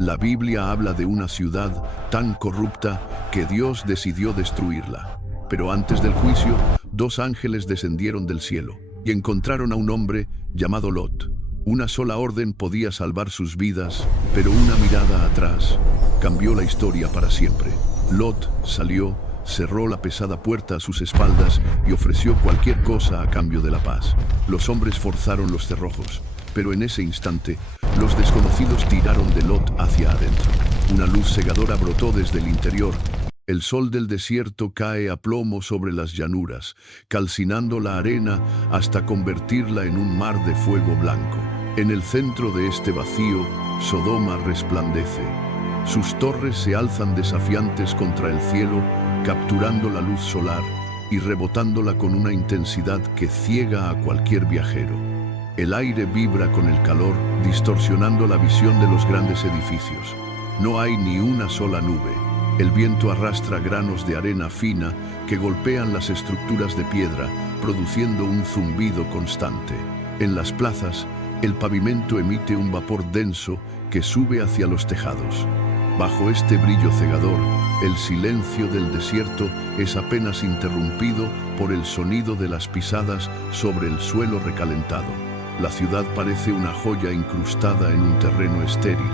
La Biblia habla de una ciudad tan corrupta que Dios decidió destruirla. Pero antes del juicio, dos ángeles descendieron del cielo y encontraron a un hombre llamado Lot. Una sola orden podía salvar sus vidas, pero una mirada atrás cambió la historia para siempre. Lot salió, cerró la pesada puerta a sus espaldas y ofreció cualquier cosa a cambio de la paz. Los hombres forzaron los cerrojos, pero en ese instante, los desconocidos tiraron de Lot hacia adentro. Una luz cegadora brotó desde el interior. El sol del desierto cae a plomo sobre las llanuras, calcinando la arena hasta convertirla en un mar de fuego blanco. En el centro de este vacío, Sodoma resplandece. Sus torres se alzan desafiantes contra el cielo, capturando la luz solar y rebotándola con una intensidad que ciega a cualquier viajero. El aire vibra con el calor, distorsionando la visión de los grandes edificios. No hay ni una sola nube. El viento arrastra granos de arena fina que golpean las estructuras de piedra, produciendo un zumbido constante. En las plazas, el pavimento emite un vapor denso que sube hacia los tejados. Bajo este brillo cegador, el silencio del desierto es apenas interrumpido por el sonido de las pisadas sobre el suelo recalentado. La ciudad parece una joya incrustada en un terreno estéril,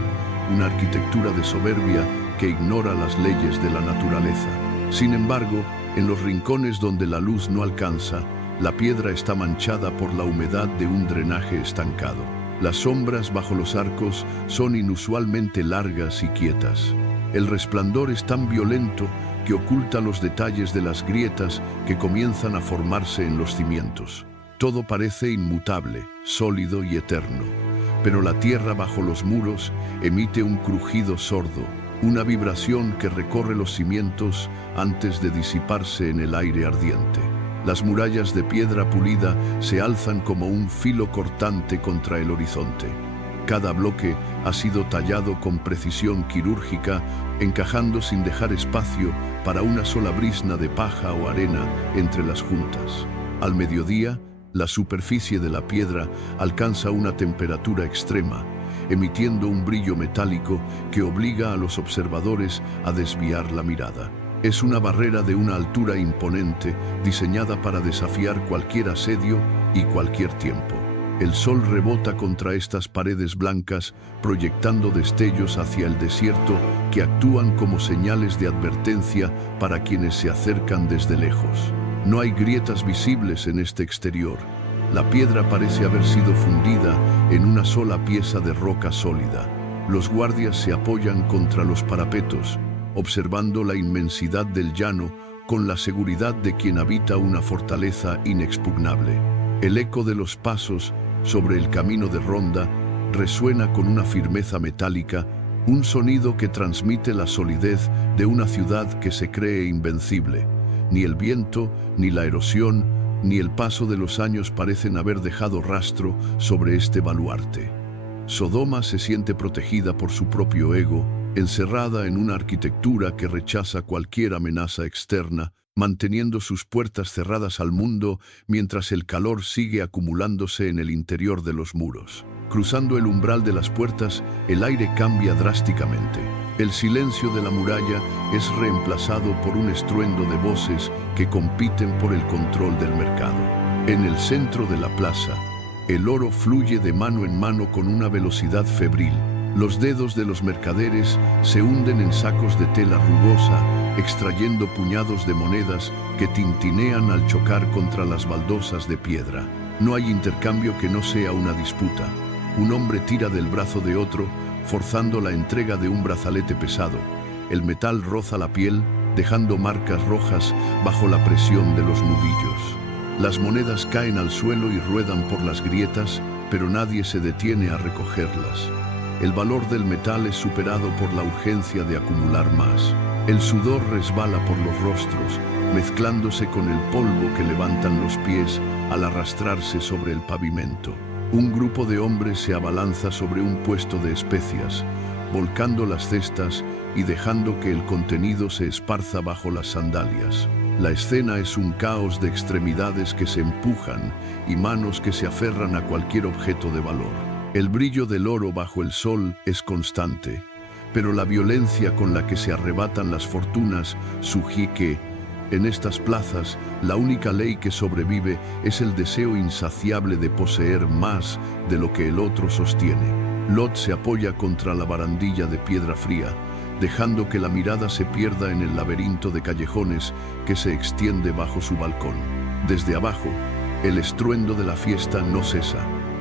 una arquitectura de soberbia que ignora las leyes de la naturaleza. Sin embargo, en los rincones donde la luz no alcanza, la piedra está manchada por la humedad de un drenaje estancado. Las sombras bajo los arcos son inusualmente largas y quietas. El resplandor es tan violento que oculta los detalles de las grietas que comienzan a formarse en los cimientos. Todo parece inmutable, sólido y eterno, pero la tierra bajo los muros emite un crujido sordo, una vibración que recorre los cimientos antes de disiparse en el aire ardiente. Las murallas de piedra pulida se alzan como un filo cortante contra el horizonte. Cada bloque ha sido tallado con precisión quirúrgica, encajando sin dejar espacio para una sola brizna de paja o arena entre las juntas. Al mediodía, la superficie de la piedra alcanza una temperatura extrema, emitiendo un brillo metálico que obliga a los observadores a desviar la mirada. Es una barrera de una altura imponente, diseñada para desafiar cualquier asedio y cualquier tiempo. El sol rebota contra estas paredes blancas, proyectando destellos hacia el desierto que actúan como señales de advertencia para quienes se acercan desde lejos. No hay grietas visibles en este exterior. La piedra parece haber sido fundida en una sola pieza de roca sólida. Los guardias se apoyan contra los parapetos, observando la inmensidad del llano con la seguridad de quien habita una fortaleza inexpugnable. El eco de los pasos sobre el camino de ronda resuena con una firmeza metálica, un sonido que transmite la solidez de una ciudad que se cree invencible. Ni el viento, ni la erosión, ni el paso de los años parecen haber dejado rastro sobre este baluarte. Sodoma se siente protegida por su propio ego, encerrada en una arquitectura que rechaza cualquier amenaza externa, manteniendo sus puertas cerradas al mundo mientras el calor sigue acumulándose en el interior de los muros. Cruzando el umbral de las puertas, el aire cambia drásticamente. El silencio de la muralla es reemplazado por un estruendo de voces que compiten por el control del mercado. En el centro de la plaza, el oro fluye de mano en mano con una velocidad febril. Los dedos de los mercaderes se hunden en sacos de tela rugosa, extrayendo puñados de monedas que tintinean al chocar contra las baldosas de piedra. No hay intercambio que no sea una disputa. Un hombre tira del brazo de otro, forzando la entrega de un brazalete pesado. El metal roza la piel, dejando marcas rojas bajo la presión de los nudillos. Las monedas caen al suelo y ruedan por las grietas, pero nadie se detiene a recogerlas. El valor del metal es superado por la urgencia de acumular más. El sudor resbala por los rostros, mezclándose con el polvo que levantan los pies al arrastrarse sobre el pavimento. Un grupo de hombres se abalanza sobre un puesto de especias, volcando las cestas y dejando que el contenido se esparza bajo las sandalias. La escena es un caos de extremidades que se empujan y manos que se aferran a cualquier objeto de valor. El brillo del oro bajo el sol es constante, pero la violencia con la que se arrebatan las fortunas sugiere que, en estas plazas, la única ley que sobrevive es el deseo insaciable de poseer más de lo que el otro sostiene. Lot se apoya contra la barandilla de piedra fría, dejando que la mirada se pierda en el laberinto de callejones que se extiende bajo su balcón. Desde abajo, el estruendo de la fiesta no cesa.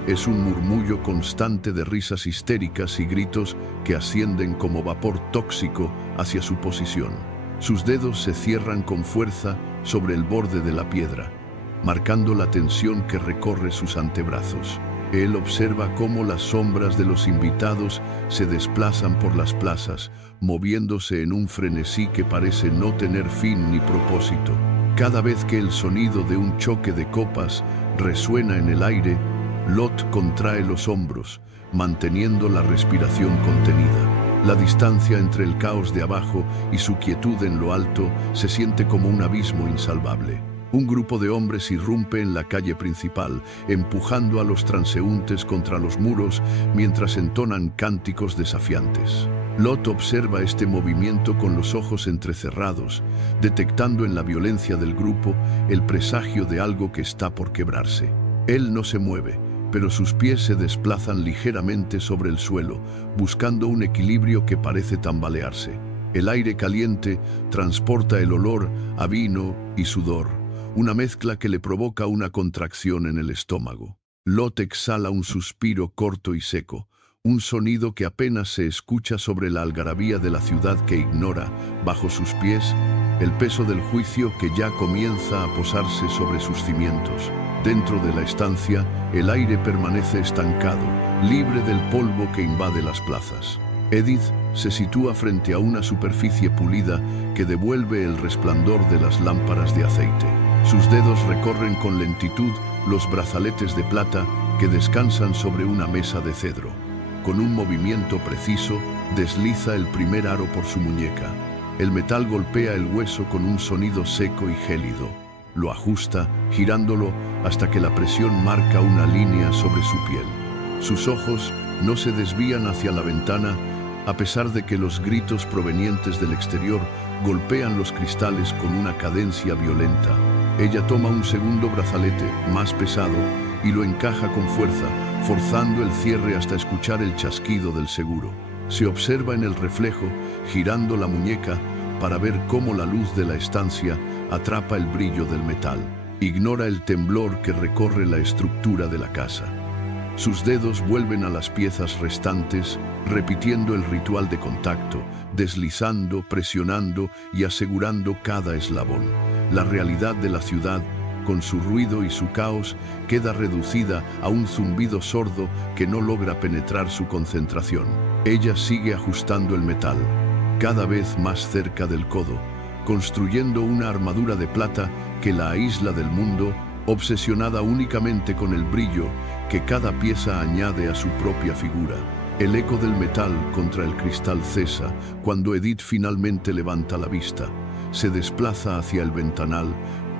Es un murmullo constante de risas histéricas y gritos que ascienden como vapor tóxico hacia su posición. Sus dedos se cierran con fuerza sobre el borde de la piedra, marcando la tensión que recorre sus antebrazos. Él observa cómo las sombras de los invitados se desplazan por las plazas, moviéndose en un frenesí que parece no tener fin ni propósito. Cada vez que el sonido de un choque de copas resuena en el aire, Lot contrae los hombros, manteniendo la respiración contenida. La distancia entre el caos de abajo y su quietud en lo alto se siente como un abismo insalvable. Un grupo de hombres irrumpe en la calle principal, empujando a los transeúntes contra los muros mientras entonan cánticos desafiantes. Lot observa este movimiento con los ojos entrecerrados, detectando en la violencia del grupo el presagio de algo que está por quebrarse. Él no se mueve, pero sus pies se desplazan ligeramente sobre el suelo, buscando un equilibrio que parece tambalearse. El aire caliente transporta el olor a vino y sudor, una mezcla que le provoca una contracción en el estómago. Lot exhala un suspiro corto y seco, un sonido que apenas se escucha sobre la algarabía de la ciudad que ignora, bajo sus pies, el peso del juicio que ya comienza a posarse sobre sus cimientos. Dentro de la estancia, el aire permanece estancado, libre del polvo que invade las plazas. Edith se sitúa frente a una superficie pulida que devuelve el resplandor de las lámparas de aceite. Sus dedos recorren con lentitud los brazaletes de plata que descansan sobre una mesa de cedro. Con un movimiento preciso, desliza el primer aro por su muñeca. El metal golpea el hueso con un sonido seco y gélido. Lo ajusta, girándolo hasta que la presión marca una línea sobre su piel. Sus ojos no se desvían hacia la ventana, a pesar de que los gritos provenientes del exterior golpean los cristales con una cadencia violenta. Ella toma un segundo brazalete, más pesado, y lo encaja con fuerza, forzando el cierre hasta escuchar el chasquido del seguro. Se observa en el reflejo, girando la muñeca, para ver cómo la luz de la estancia atrapa el brillo del metal. Ignora el temblor que recorre la estructura de la casa. Sus dedos vuelven a las piezas restantes, repitiendo el ritual de contacto, deslizando, presionando y asegurando cada eslabón. La realidad de la ciudad, con su ruido y su caos, queda reducida a un zumbido sordo que no logra penetrar su concentración. Ella sigue ajustando el metal, cada vez más cerca del codo, construyendo una armadura de plata que la aísla del mundo, obsesionada únicamente con el brillo que cada pieza añade a su propia figura. El eco del metal contra el cristal cesa cuando Edith finalmente levanta la vista. Se desplaza hacia el ventanal,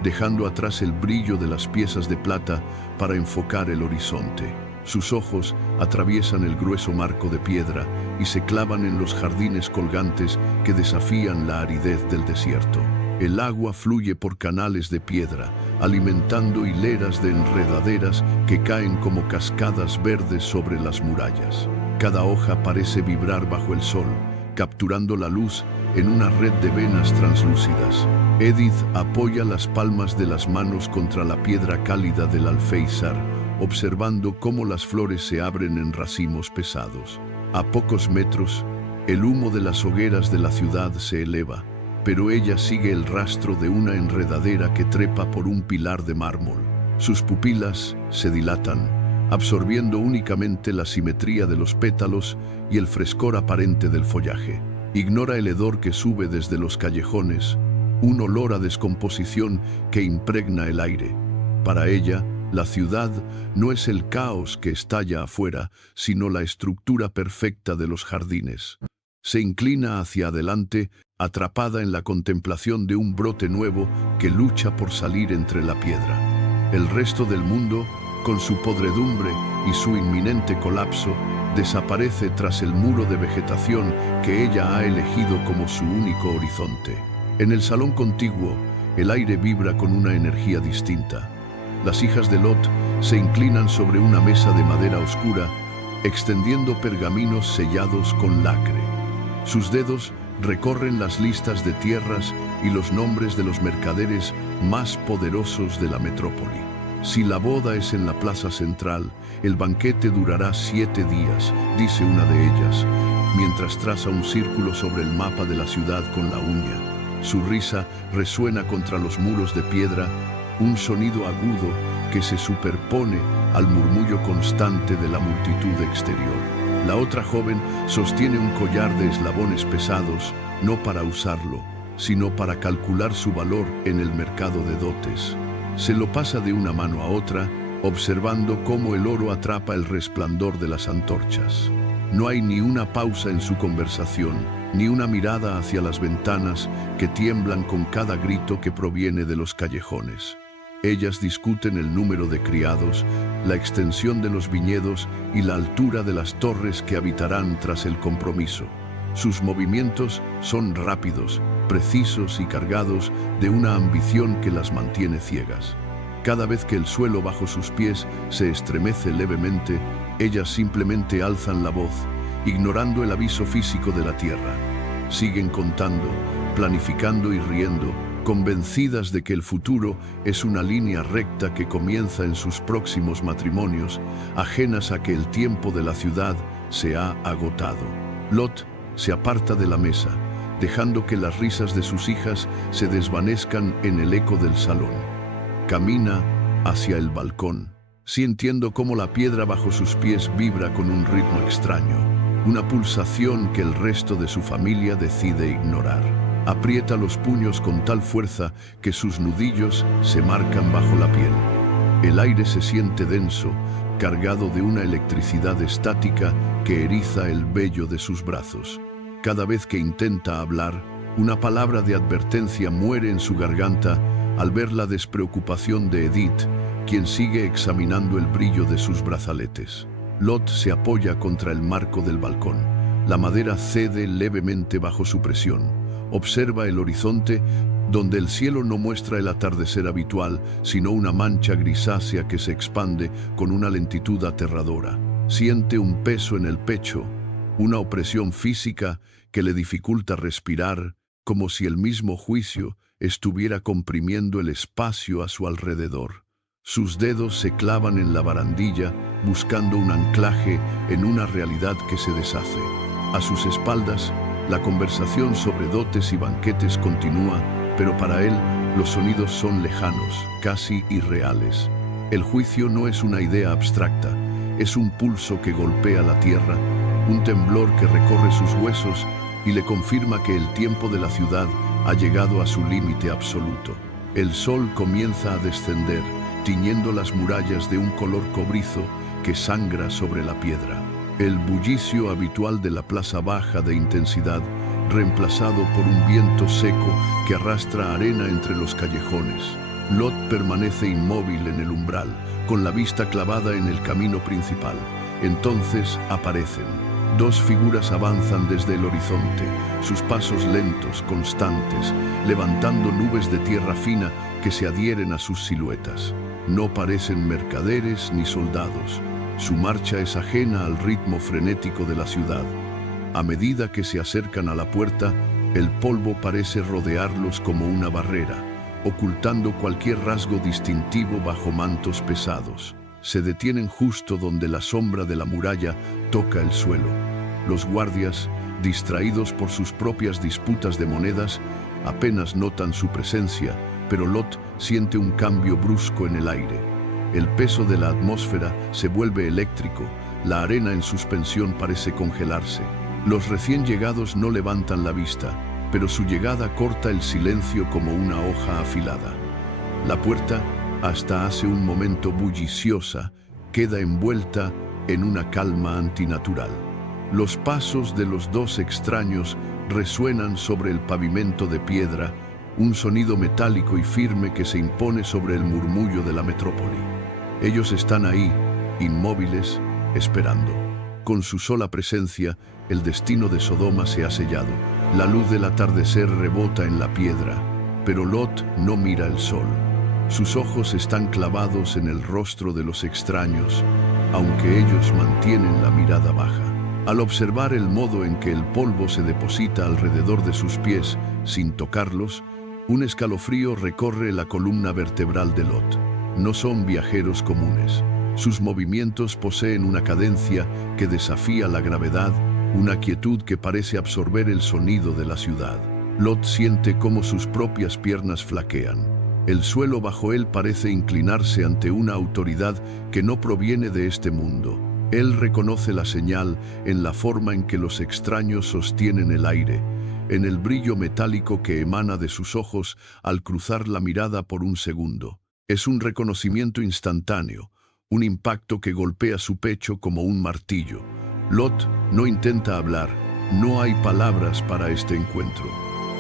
dejando atrás el brillo de las piezas de plata para enfocar el horizonte. Sus ojos atraviesan el grueso marco de piedra y se clavan en los jardines colgantes que desafían la aridez del desierto. El agua fluye por canales de piedra, alimentando hileras de enredaderas que caen como cascadas verdes sobre las murallas. Cada hoja parece vibrar bajo el sol, capturando la luz en una red de venas translúcidas. Edith apoya las palmas de las manos contra la piedra cálida del alféizar, observando cómo las flores se abren en racimos pesados. A pocos metros, el humo de las hogueras de la ciudad se eleva, pero ella sigue el rastro de una enredadera que trepa por un pilar de mármol. Sus pupilas se dilatan, absorbiendo únicamente la simetría de los pétalos y el frescor aparente del follaje. Ignora el hedor que sube desde los callejones, un olor a descomposición que impregna el aire. Para ella, la ciudad no es el caos que estalla afuera, sino la estructura perfecta de los jardines. Se inclina hacia adelante, atrapada en la contemplación de un brote nuevo que lucha por salir entre la piedra. El resto del mundo con su podredumbre y su inminente colapso, desaparece tras el muro de vegetación que ella ha elegido como su único horizonte. En el salón contiguo, el aire vibra con una energía distinta. Las hijas de Lot se inclinan sobre una mesa de madera oscura, extendiendo pergaminos sellados con lacre. Sus dedos recorren las listas de tierras y los nombres de los mercaderes más poderosos de la metrópoli. Si la boda es en la plaza central, el banquete durará 7 días, dice una de ellas, mientras traza un círculo sobre el mapa de la ciudad con la uña. Su risa resuena contra los muros de piedra, un sonido agudo que se superpone al murmullo constante de la multitud exterior. La otra joven sostiene un collar de eslabones pesados, no para usarlo, sino para calcular su valor en el mercado de dotes. Se lo pasa de una mano a otra, observando cómo el oro atrapa el resplandor de las antorchas. No hay ni una pausa en su conversación, ni una mirada hacia las ventanas que tiemblan con cada grito que proviene de los callejones. Ellas discuten el número de criados, la extensión de los viñedos y la altura de las torres que habitarán tras el compromiso. Sus movimientos son rápidos, precisos y cargados de una ambición que las mantiene ciegas. Cada vez que el suelo bajo sus pies se estremece levemente, ellas simplemente alzan la voz, ignorando el aviso físico de la tierra. Siguen contando, planificando y riendo, convencidas de que el futuro es una línea recta que comienza en sus próximos matrimonios, ajenas a que el tiempo de la ciudad se ha agotado. Lot se aparta de la mesa, dejando que las risas de sus hijas se desvanezcan en el eco del salón. Camina hacia el balcón, sintiendo cómo la piedra bajo sus pies vibra con un ritmo extraño, una pulsación que el resto de su familia decide ignorar. Aprieta los puños con tal fuerza que sus nudillos se marcan bajo la piel. El aire se siente denso, cargado de una electricidad estática que eriza el vello de sus brazos. Cada vez que intenta hablar, una palabra de advertencia muere en su garganta al ver la despreocupación de Edith, quien sigue examinando el brillo de sus brazaletes. Lot se apoya contra el marco del balcón. La madera cede levemente bajo su presión. Observa el horizonte, donde el cielo no muestra el atardecer habitual, sino una mancha grisácea que se expande con una lentitud aterradora. Siente un peso en el pecho, una opresión física que le dificulta respirar, como si el mismo juicio estuviera comprimiendo el espacio a su alrededor. Sus dedos se clavan en la barandilla, buscando un anclaje en una realidad que se deshace. A sus espaldas, la conversación sobre dotes y banquetes continúa, pero para él los sonidos son lejanos, casi irreales. El juicio no es una idea abstracta, es un pulso que golpea la tierra, un temblor que recorre sus huesos y le confirma que el tiempo de la ciudad ha llegado a su límite absoluto. El sol comienza a descender, tiñendo las murallas de un color cobrizo que sangra sobre la piedra. El bullicio habitual de la plaza baja de intensidad, reemplazado por un viento seco que arrastra arena entre los callejones. Lot permanece inmóvil en el umbral, con la vista clavada en el camino principal. Entonces aparecen. 2 figuras avanzan desde el horizonte, sus pasos lentos, constantes, levantando nubes de tierra fina que se adhieren a sus siluetas. No parecen mercaderes ni soldados. Su marcha es ajena al ritmo frenético de la ciudad. A medida que se acercan a la puerta, el polvo parece rodearlos como una barrera, ocultando cualquier rasgo distintivo bajo mantos pesados. Se detienen justo donde la sombra de la muralla toca el suelo. Los guardias, distraídos por sus propias disputas de monedas, apenas notan su presencia, pero Lot siente un cambio brusco en el aire. El peso de la atmósfera se vuelve eléctrico, la arena en suspensión parece congelarse. Los recién llegados no levantan la vista, pero su llegada corta el silencio como una hoja afilada. La puerta, hasta hace un momento bulliciosa, queda envuelta en una calma antinatural. Los pasos de los 2 extraños resuenan sobre el pavimento de piedra, un sonido metálico y firme que se impone sobre el murmullo de la metrópoli. Ellos están ahí, inmóviles, esperando. Con su sola presencia, el destino de Sodoma se ha sellado. La luz del atardecer rebota en la piedra, pero Lot no mira el sol. Sus ojos están clavados en el rostro de los extraños, aunque ellos mantienen la mirada baja. Al observar el modo en que el polvo se deposita alrededor de sus pies sin tocarlos, un escalofrío recorre la columna vertebral de Lot. No son viajeros comunes. Sus movimientos poseen una cadencia que desafía la gravedad, una quietud que parece absorber el sonido de la ciudad. Lot siente cómo sus propias piernas flaquean. El suelo bajo él parece inclinarse ante una autoridad que no proviene de este mundo. Él reconoce la señal en la forma en que los extraños sostienen el aire, en el brillo metálico que emana de sus ojos al cruzar la mirada por un segundo. Es un reconocimiento instantáneo, un impacto que golpea su pecho como un martillo. Lot no intenta hablar, no hay palabras para este encuentro.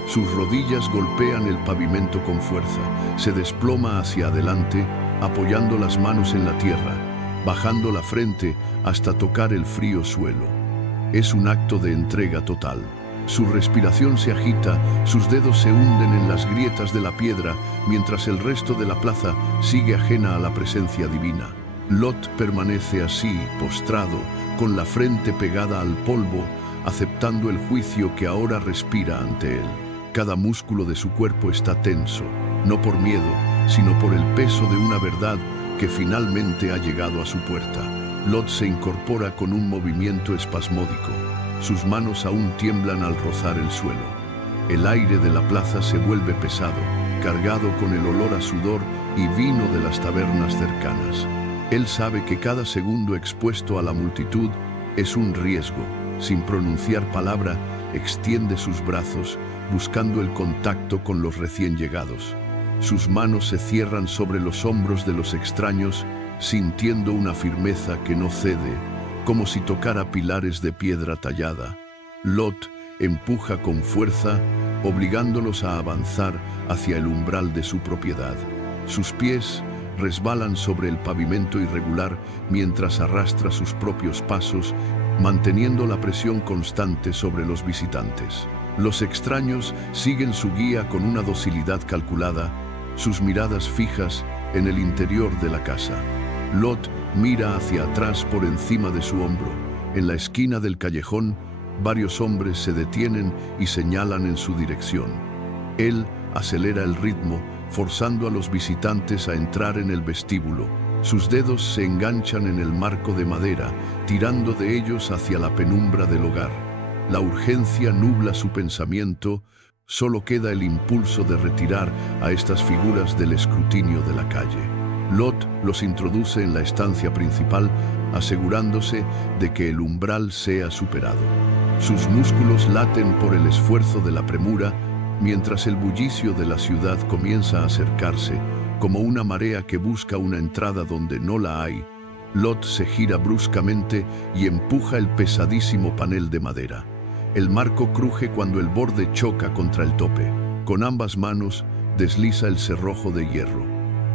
Sus rodillas golpean el pavimento con fuerza, se desploma hacia adelante, apoyando las manos en la tierra, bajando la frente hasta tocar el frío suelo. Es un acto de entrega total. Su respiración se agita, sus dedos se hunden en las grietas de la piedra, mientras el resto de la plaza sigue ajena a la presencia divina. Lot permanece así, postrado, con la frente pegada al polvo, aceptando el juicio que ahora respira ante él. Cada músculo de su cuerpo está tenso, no por miedo, sino por el peso de una verdad que finalmente ha llegado a su puerta. Lot se incorpora con un movimiento espasmódico. Sus manos aún tiemblan al rozar el suelo. El aire de la plaza se vuelve pesado, cargado con el olor a sudor y vino de las tabernas cercanas. Él sabe que cada segundo expuesto a la multitud es un riesgo. Sin pronunciar palabra, extiende sus brazos, buscando el contacto con los recién llegados. Sus manos se cierran sobre los hombros de los extraños, sintiendo una firmeza que no cede, como si tocara pilares de piedra tallada. Lot empuja con fuerza, obligándolos a avanzar hacia el umbral de su propiedad. Sus pies resbalan sobre el pavimento irregular mientras arrastra sus propios pasos, manteniendo la presión constante sobre los visitantes. Los extraños siguen su guía con una docilidad calculada, sus miradas fijas en el interior de la casa. Lot mira hacia atrás por encima de su hombro. En la esquina del callejón, varios hombres se detienen y señalan en su dirección. Él acelera el ritmo, forzando a los visitantes a entrar en el vestíbulo. Sus dedos se enganchan en el marco de madera, tirando de ellos hacia la penumbra del hogar. La urgencia nubla su pensamiento, solo queda el impulso de retirar a estas figuras del escrutinio de la calle. Lot los introduce en la estancia principal, asegurándose de que el umbral sea superado. Sus músculos laten por el esfuerzo de la premura, mientras el bullicio de la ciudad comienza a acercarse, como una marea que busca una entrada donde no la hay. Lot se gira bruscamente y empuja el pesadísimo panel de madera. El marco cruje cuando el borde choca contra el tope. Con ambas manos desliza el cerrojo de hierro.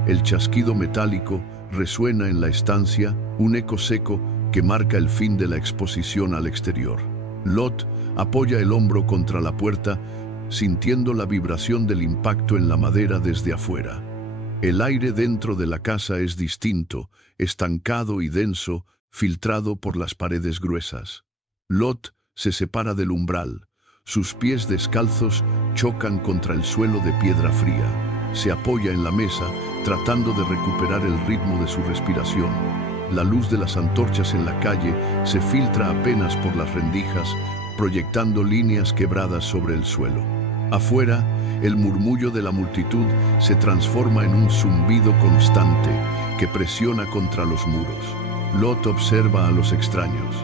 El chasquido metálico resuena en la estancia, un eco seco que marca el fin de la exposición al exterior. Lot apoya el hombro contra la puerta, sintiendo la vibración del impacto en la madera desde afuera. El aire dentro de la casa es distinto, estancado y denso, filtrado por las paredes gruesas. Lot se separa del umbral. Sus pies descalzos chocan contra el suelo de piedra fría. Se apoya en la mesa, tratando de recuperar el ritmo de su respiración. La luz de las antorchas en la calle se filtra apenas por las rendijas, proyectando líneas quebradas sobre el suelo. Afuera, el murmullo de la multitud se transforma en un zumbido constante que presiona contra los muros. Lot observa a los extraños.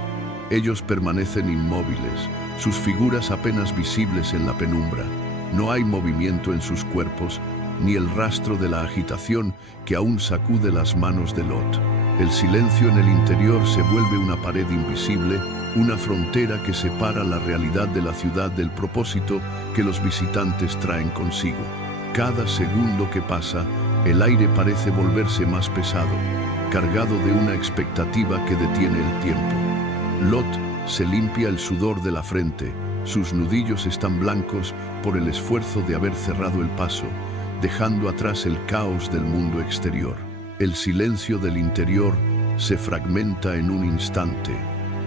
Ellos permanecen inmóviles, sus figuras apenas visibles en la penumbra. No hay movimiento en sus cuerpos, ni el rastro de la agitación que aún sacude las manos de Lot. El silencio en el interior se vuelve una pared invisible, una frontera que separa la realidad de la ciudad del propósito que los visitantes traen consigo. Cada segundo que pasa, el aire parece volverse más pesado. cargado de una expectativa que detiene el tiempo. Lot se limpia el sudor de la frente, sus nudillos están blancos por el esfuerzo de haber cerrado el paso, dejando atrás el caos del mundo exterior. El silencio del interior se fragmenta en un instante.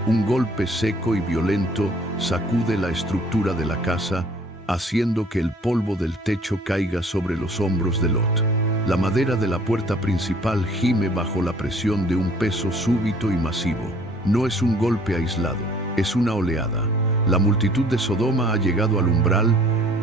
Un golpe seco y violento sacude la estructura de la casa, haciendo que el polvo del techo caiga sobre los hombros de Lot. La madera de la puerta principal gime bajo la presión de un peso súbito y masivo. No es un golpe aislado, es una oleada. La multitud de Sodoma ha llegado al umbral,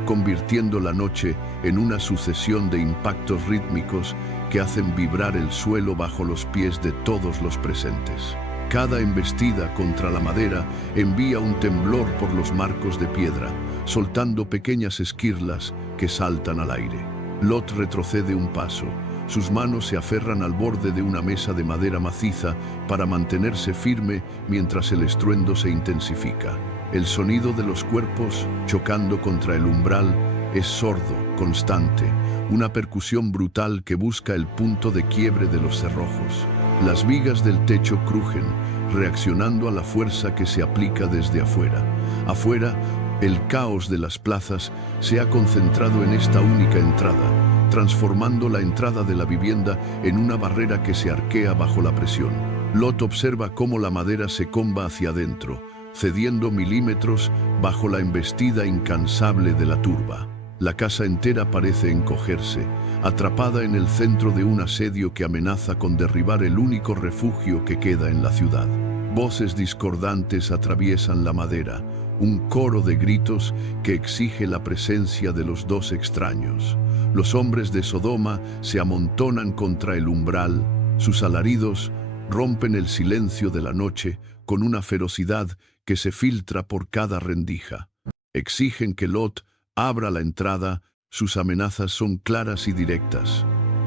convirtiendo la noche en una sucesión de impactos rítmicos que hacen vibrar el suelo bajo los pies de todos los presentes. Cada embestida contra la madera envía un temblor por los marcos de piedra, soltando pequeñas esquirlas que saltan al aire. Lot retrocede un paso. Sus manos se aferran al borde de una mesa de madera maciza para mantenerse firme mientras el estruendo se intensifica. El sonido de los cuerpos chocando contra el umbral es sordo, constante, una percusión brutal que busca el punto de quiebre de los cerrojos. Las vigas del techo crujen, reaccionando a la fuerza que se aplica desde afuera. Afuera, el caos de las plazas se ha concentrado en esta única entrada, transformando la entrada de la vivienda en una barrera que se arquea bajo la presión. Lot observa cómo la madera se comba hacia adentro, cediendo milímetros bajo la embestida incansable de la turba. La casa entera parece encogerse, atrapada en el centro de un asedio que amenaza con derribar el único refugio que queda en la ciudad. Voces discordantes atraviesan la madera, un coro de gritos que exige la presencia de los dos extraños. Los hombres de Sodoma se amontonan contra el umbral, sus alaridos rompen el silencio de la noche con una ferocidad que se filtra por cada rendija. Exigen que Lot abra la entrada, sus amenazas son claras y directas.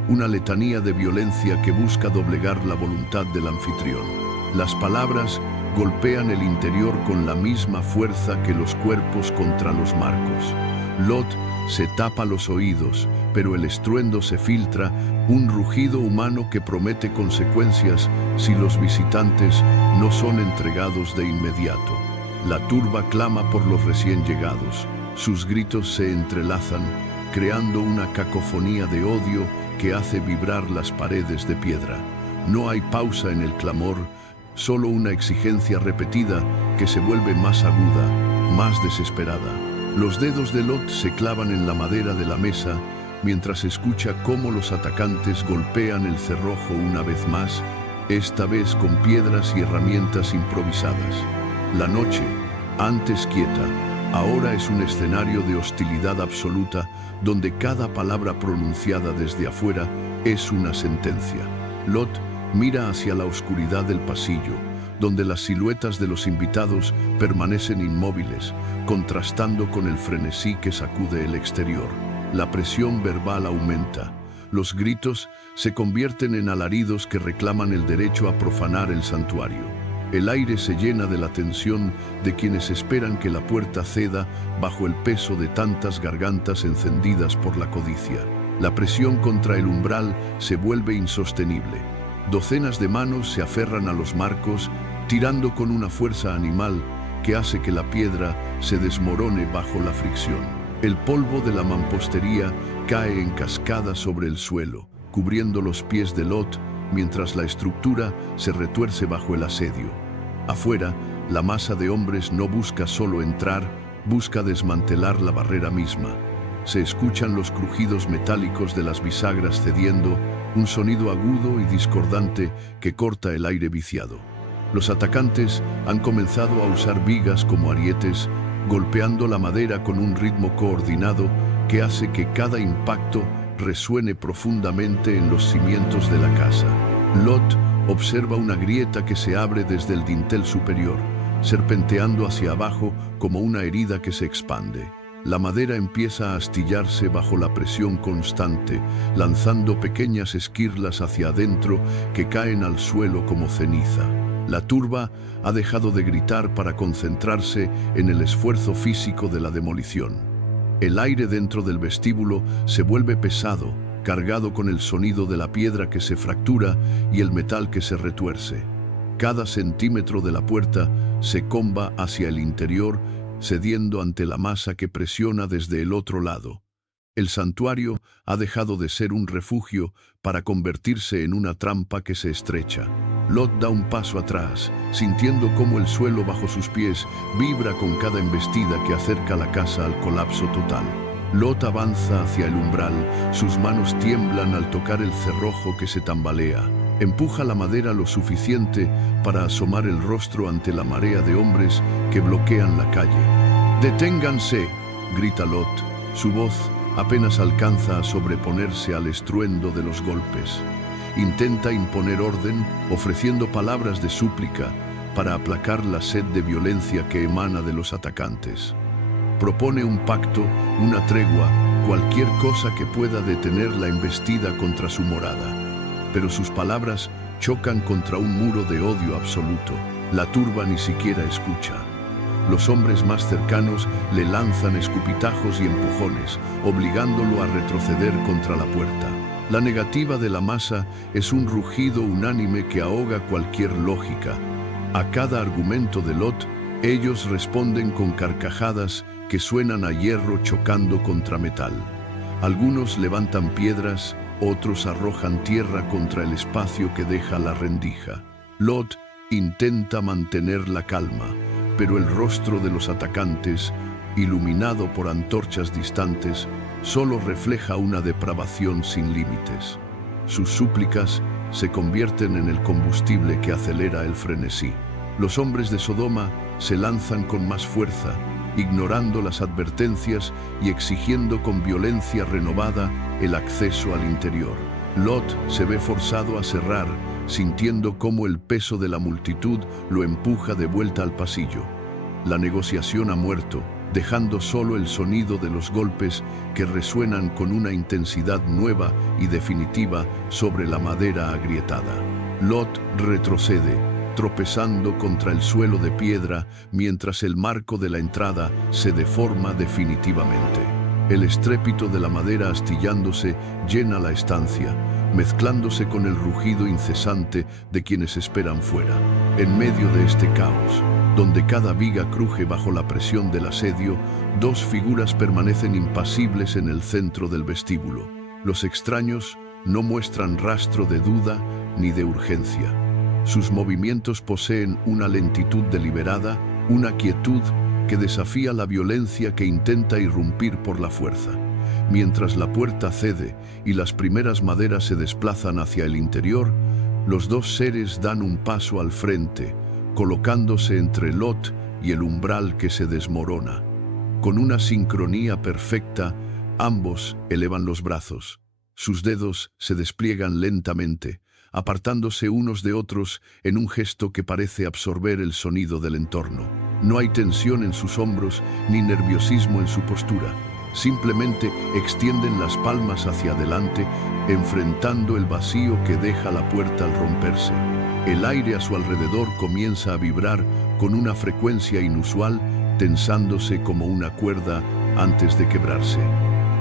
Una letanía de violencia que busca doblegar la voluntad del anfitrión. Las palabras golpean el interior con la misma fuerza que los cuerpos contra los marcos. Lot se tapa los oídos, pero el estruendo se filtra, un rugido humano que promete consecuencias si los visitantes no son entregados de inmediato. La turba clama por los recién llegados. Sus gritos se entrelazan, creando una cacofonía de odio que hace vibrar las paredes de piedra. No hay pausa en el clamor, solo una exigencia repetida que se vuelve más aguda, más desesperada. Los dedos de Lot se clavan en la madera de la mesa mientras escucha cómo los atacantes golpean el cerrojo una vez más, esta vez con piedras y herramientas improvisadas. La noche, antes quieta, ahora es un escenario de hostilidad absoluta donde cada palabra pronunciada desde afuera es una sentencia. Lot mira hacia la oscuridad del pasillo, donde las siluetas de los invitados permanecen inmóviles, contrastando con el frenesí que sacude el exterior. La presión verbal aumenta. Los gritos se convierten en alaridos que reclaman el derecho a profanar el santuario. El aire se llena de la tensión de quienes esperan que la puerta ceda bajo el peso de tantas gargantas encendidas por la codicia. La presión contra el umbral se vuelve insostenible. Docenas de manos se aferran a los marcos, tirando con una fuerza animal que hace que la piedra se desmorone bajo la fricción. El polvo de la mampostería cae en cascada sobre el suelo, cubriendo los pies de Lot, mientras la estructura se retuerce bajo el asedio. Afuera, la masa de hombres no busca solo entrar, busca desmantelar la barrera misma. Se escuchan los crujidos metálicos de las bisagras cediendo, un sonido agudo y discordante que corta el aire viciado. Los atacantes han comenzado a usar vigas como arietes, golpeando la madera con un ritmo coordinado que hace que cada impacto resuene profundamente en los cimientos de la casa. Lot observa una grieta que se abre desde el dintel superior, serpenteando hacia abajo como una herida que se expande. La madera empieza a astillarse bajo la presión constante, lanzando pequeñas esquirlas hacia adentro que caen al suelo como ceniza. La turba ha dejado de gritar para concentrarse en el esfuerzo físico de la demolición. El aire dentro del vestíbulo se vuelve pesado, cargado con el sonido de la piedra que se fractura y el metal que se retuerce. Cada centímetro de la puerta se comba hacia el interior, cediendo ante la masa que presiona desde el otro lado. El santuario ha dejado de ser un refugio para convertirse en una trampa que se estrecha. Lot da un paso atrás, sintiendo cómo el suelo bajo sus pies vibra con cada embestida que acerca la casa al colapso total. Lot avanza hacia el umbral, sus manos tiemblan al tocar el cerrojo que se tambalea. Empuja la madera lo suficiente para asomar el rostro ante la marea de hombres que bloquean la calle. ¡Deténganse!, grita Lot. Su voz apenas alcanza a sobreponerse al estruendo de los golpes. Intenta imponer orden, ofreciendo palabras de súplica para aplacar la sed de violencia que emana de los atacantes. Propone un pacto, una tregua, cualquier cosa que pueda detener la embestida contra su morada. Pero sus palabras chocan contra un muro de odio absoluto. La turba ni siquiera escucha. Los hombres más cercanos le lanzan escupitajos y empujones, obligándolo a retroceder contra la puerta. La negativa de la masa es un rugido unánime que ahoga cualquier lógica. A cada argumento de Lot, ellos responden con carcajadas que suenan a hierro chocando contra metal. Algunos levantan piedras, otros arrojan tierra contra el espacio que deja la rendija. Lot intenta mantener la calma, pero el rostro de los atacantes, iluminado por antorchas distantes, solo refleja una depravación sin límites. Sus súplicas se convierten en el combustible que acelera el frenesí. Los hombres de Sodoma se lanzan con más fuerza, ignorando las advertencias y exigiendo con violencia renovada el acceso al interior. Lot se ve forzado a cerrar, sintiendo cómo el peso de la multitud lo empuja de vuelta al pasillo. La negociación ha muerto, dejando solo el sonido de los golpes que resuenan con una intensidad nueva y definitiva sobre la madera agrietada. Lot retrocede, tropezando contra el suelo de piedra mientras el marco de la entrada se deforma definitivamente. El estrépito de la madera astillándose llena la estancia, mezclándose con el rugido incesante de quienes esperan fuera. En medio de este caos, donde cada viga cruje bajo la presión del asedio, dos figuras permanecen impasibles en el centro del vestíbulo. Los extraños no muestran rastro de duda ni de urgencia. Sus movimientos poseen una lentitud deliberada, una quietud que desafía la violencia que intenta irrumpir por la fuerza. Mientras la puerta cede y las primeras maderas se desplazan hacia el interior, los dos seres dan un paso al frente, colocándose entre Lot y el umbral que se desmorona. Con una sincronía perfecta, ambos elevan los brazos. Sus dedos se despliegan lentamente, apartándose unos de otros en un gesto que parece absorber el sonido del entorno. No hay tensión en sus hombros ni nerviosismo en su postura. Simplemente extienden las palmas hacia adelante, enfrentando el vacío que deja la puerta al romperse. El aire a su alrededor comienza a vibrar con una frecuencia inusual, tensándose como una cuerda antes de quebrarse.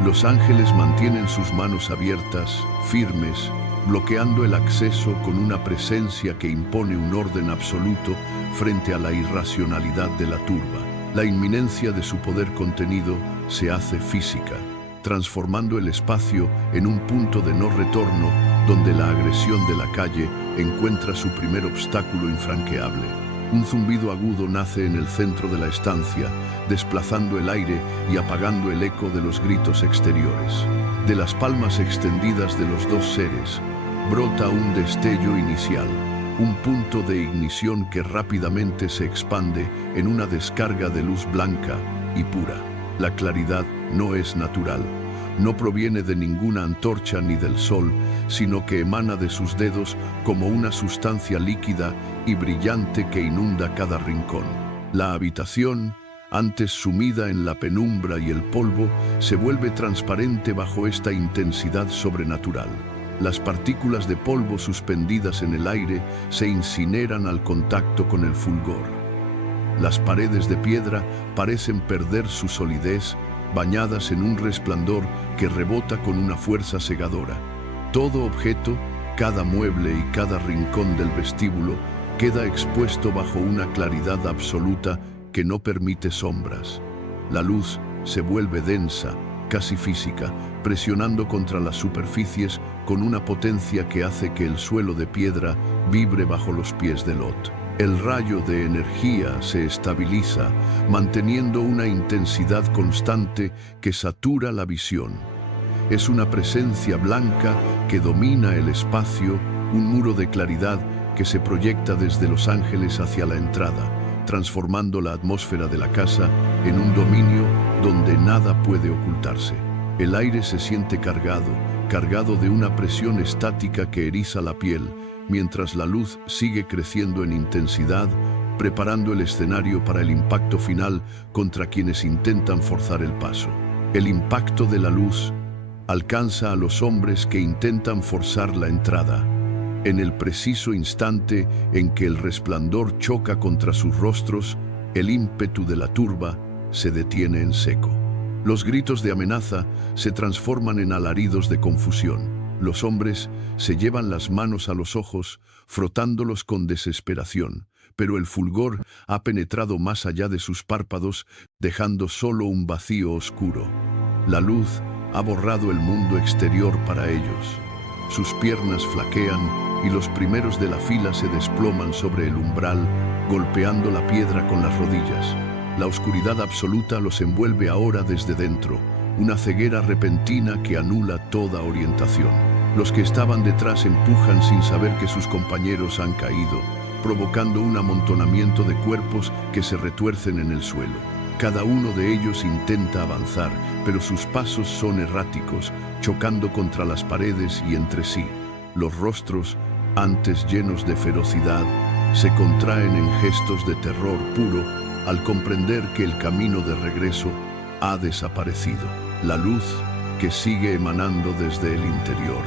Los ángeles mantienen sus manos abiertas, firmes, bloqueando el acceso con una presencia que impone un orden absoluto frente a la irracionalidad de la turba. La inminencia de su poder contenido se hace física, transformando el espacio en un punto de no retorno donde la agresión de la calle encuentra su primer obstáculo infranqueable. Un zumbido agudo nace en el centro de la estancia, desplazando el aire y apagando el eco de los gritos exteriores. De las palmas extendidas de los dos seres, brota un destello inicial, un punto de ignición que rápidamente se expande en una descarga de luz blanca y pura. La claridad no es natural, no proviene de ninguna antorcha ni del sol, sino que emana de sus dedos como una sustancia líquida y brillante que inunda cada rincón. La habitación, antes sumida en la penumbra y el polvo, se vuelve transparente bajo esta intensidad sobrenatural. Las partículas de polvo suspendidas en el aire se incineran al contacto con el fulgor. Las paredes de piedra parecen perder su solidez, bañadas en un resplandor que rebota con una fuerza cegadora. Todo objeto, cada mueble y cada rincón del vestíbulo queda expuesto bajo una claridad absoluta que no permite sombras. La luz se vuelve densa, casi física, presionando contra las superficies con una potencia que hace que el suelo de piedra vibre bajo los pies de Lot. El rayo de energía se estabiliza, manteniendo una intensidad constante que satura la visión. Es una presencia blanca que domina el espacio, un muro de claridad que se proyecta desde los ángeles hacia la entrada, transformando la atmósfera de la casa en un dominio donde nada puede ocultarse. El aire se siente cargado de una presión estática que eriza la piel, mientras la luz sigue creciendo en intensidad, preparando el escenario para el impacto final contra quienes intentan forzar el paso. El impacto de la luz alcanza a los hombres que intentan forzar la entrada. En el preciso instante en que el resplandor choca contra sus rostros, el ímpetu de la turba se detiene en seco. Los gritos de amenaza se transforman en alaridos de confusión. Los hombres se llevan las manos a los ojos, frotándolos con desesperación, pero el fulgor ha penetrado más allá de sus párpados, dejando solo un vacío oscuro. La luz ha borrado el mundo exterior para ellos. Sus piernas flaquean y los primeros de la fila se desploman sobre el umbral, golpeando la piedra con las rodillas. La oscuridad absoluta los envuelve ahora desde dentro, una ceguera repentina que anula toda orientación. Los que estaban detrás empujan sin saber que sus compañeros han caído, provocando un amontonamiento de cuerpos que se retuercen en el suelo. Cada uno de ellos intenta avanzar, pero sus pasos son erráticos, chocando contra las paredes y entre sí. Los rostros, antes llenos de ferocidad, se contraen en gestos de terror puro al comprender que el camino de regreso ha desaparecido. La luz, que sigue emanando desde el interior,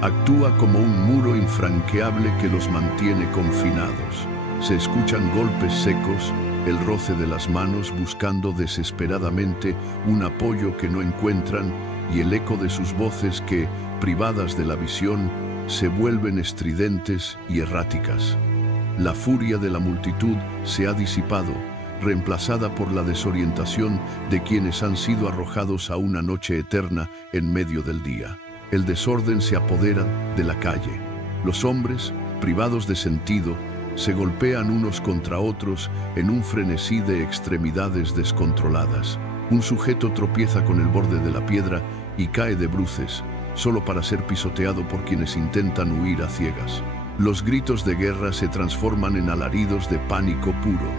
actúa como un muro infranqueable que los mantiene confinados. Se escuchan golpes secos, el roce de las manos buscando desesperadamente un apoyo que no encuentran y el eco de sus voces que, privadas de la visión, se vuelven estridentes y erráticas. La furia de la multitud se ha disipado, reemplazada por la desorientación de quienes han sido arrojados a una noche eterna en medio del día. El desorden se apodera de la calle. Los hombres, privados de sentido, se golpean unos contra otros en un frenesí de extremidades descontroladas. Un sujeto tropieza con el borde de la piedra y cae de bruces, solo para ser pisoteado por quienes intentan huir a ciegas. Los gritos de guerra se transforman en alaridos de pánico puro.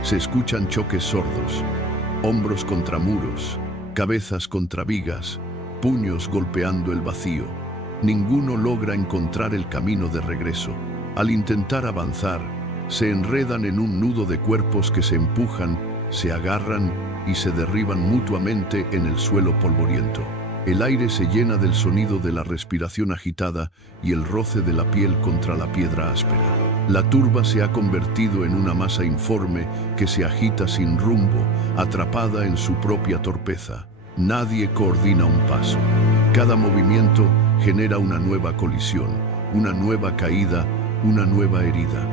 Se escuchan choques sordos, hombros contra muros, cabezas contra vigas, puños golpeando el vacío. Ninguno logra encontrar el camino de regreso. Al intentar avanzar, se enredan en un nudo de cuerpos que se empujan, se agarran y se derriban mutuamente en el suelo polvoriento. El aire se llena del sonido de la respiración agitada y el roce de la piel contra la piedra áspera. La turba se ha convertido en una masa informe que se agita sin rumbo, atrapada en su propia torpeza. Nadie coordina un paso. Cada movimiento genera una nueva colisión, una nueva caída, una nueva herida.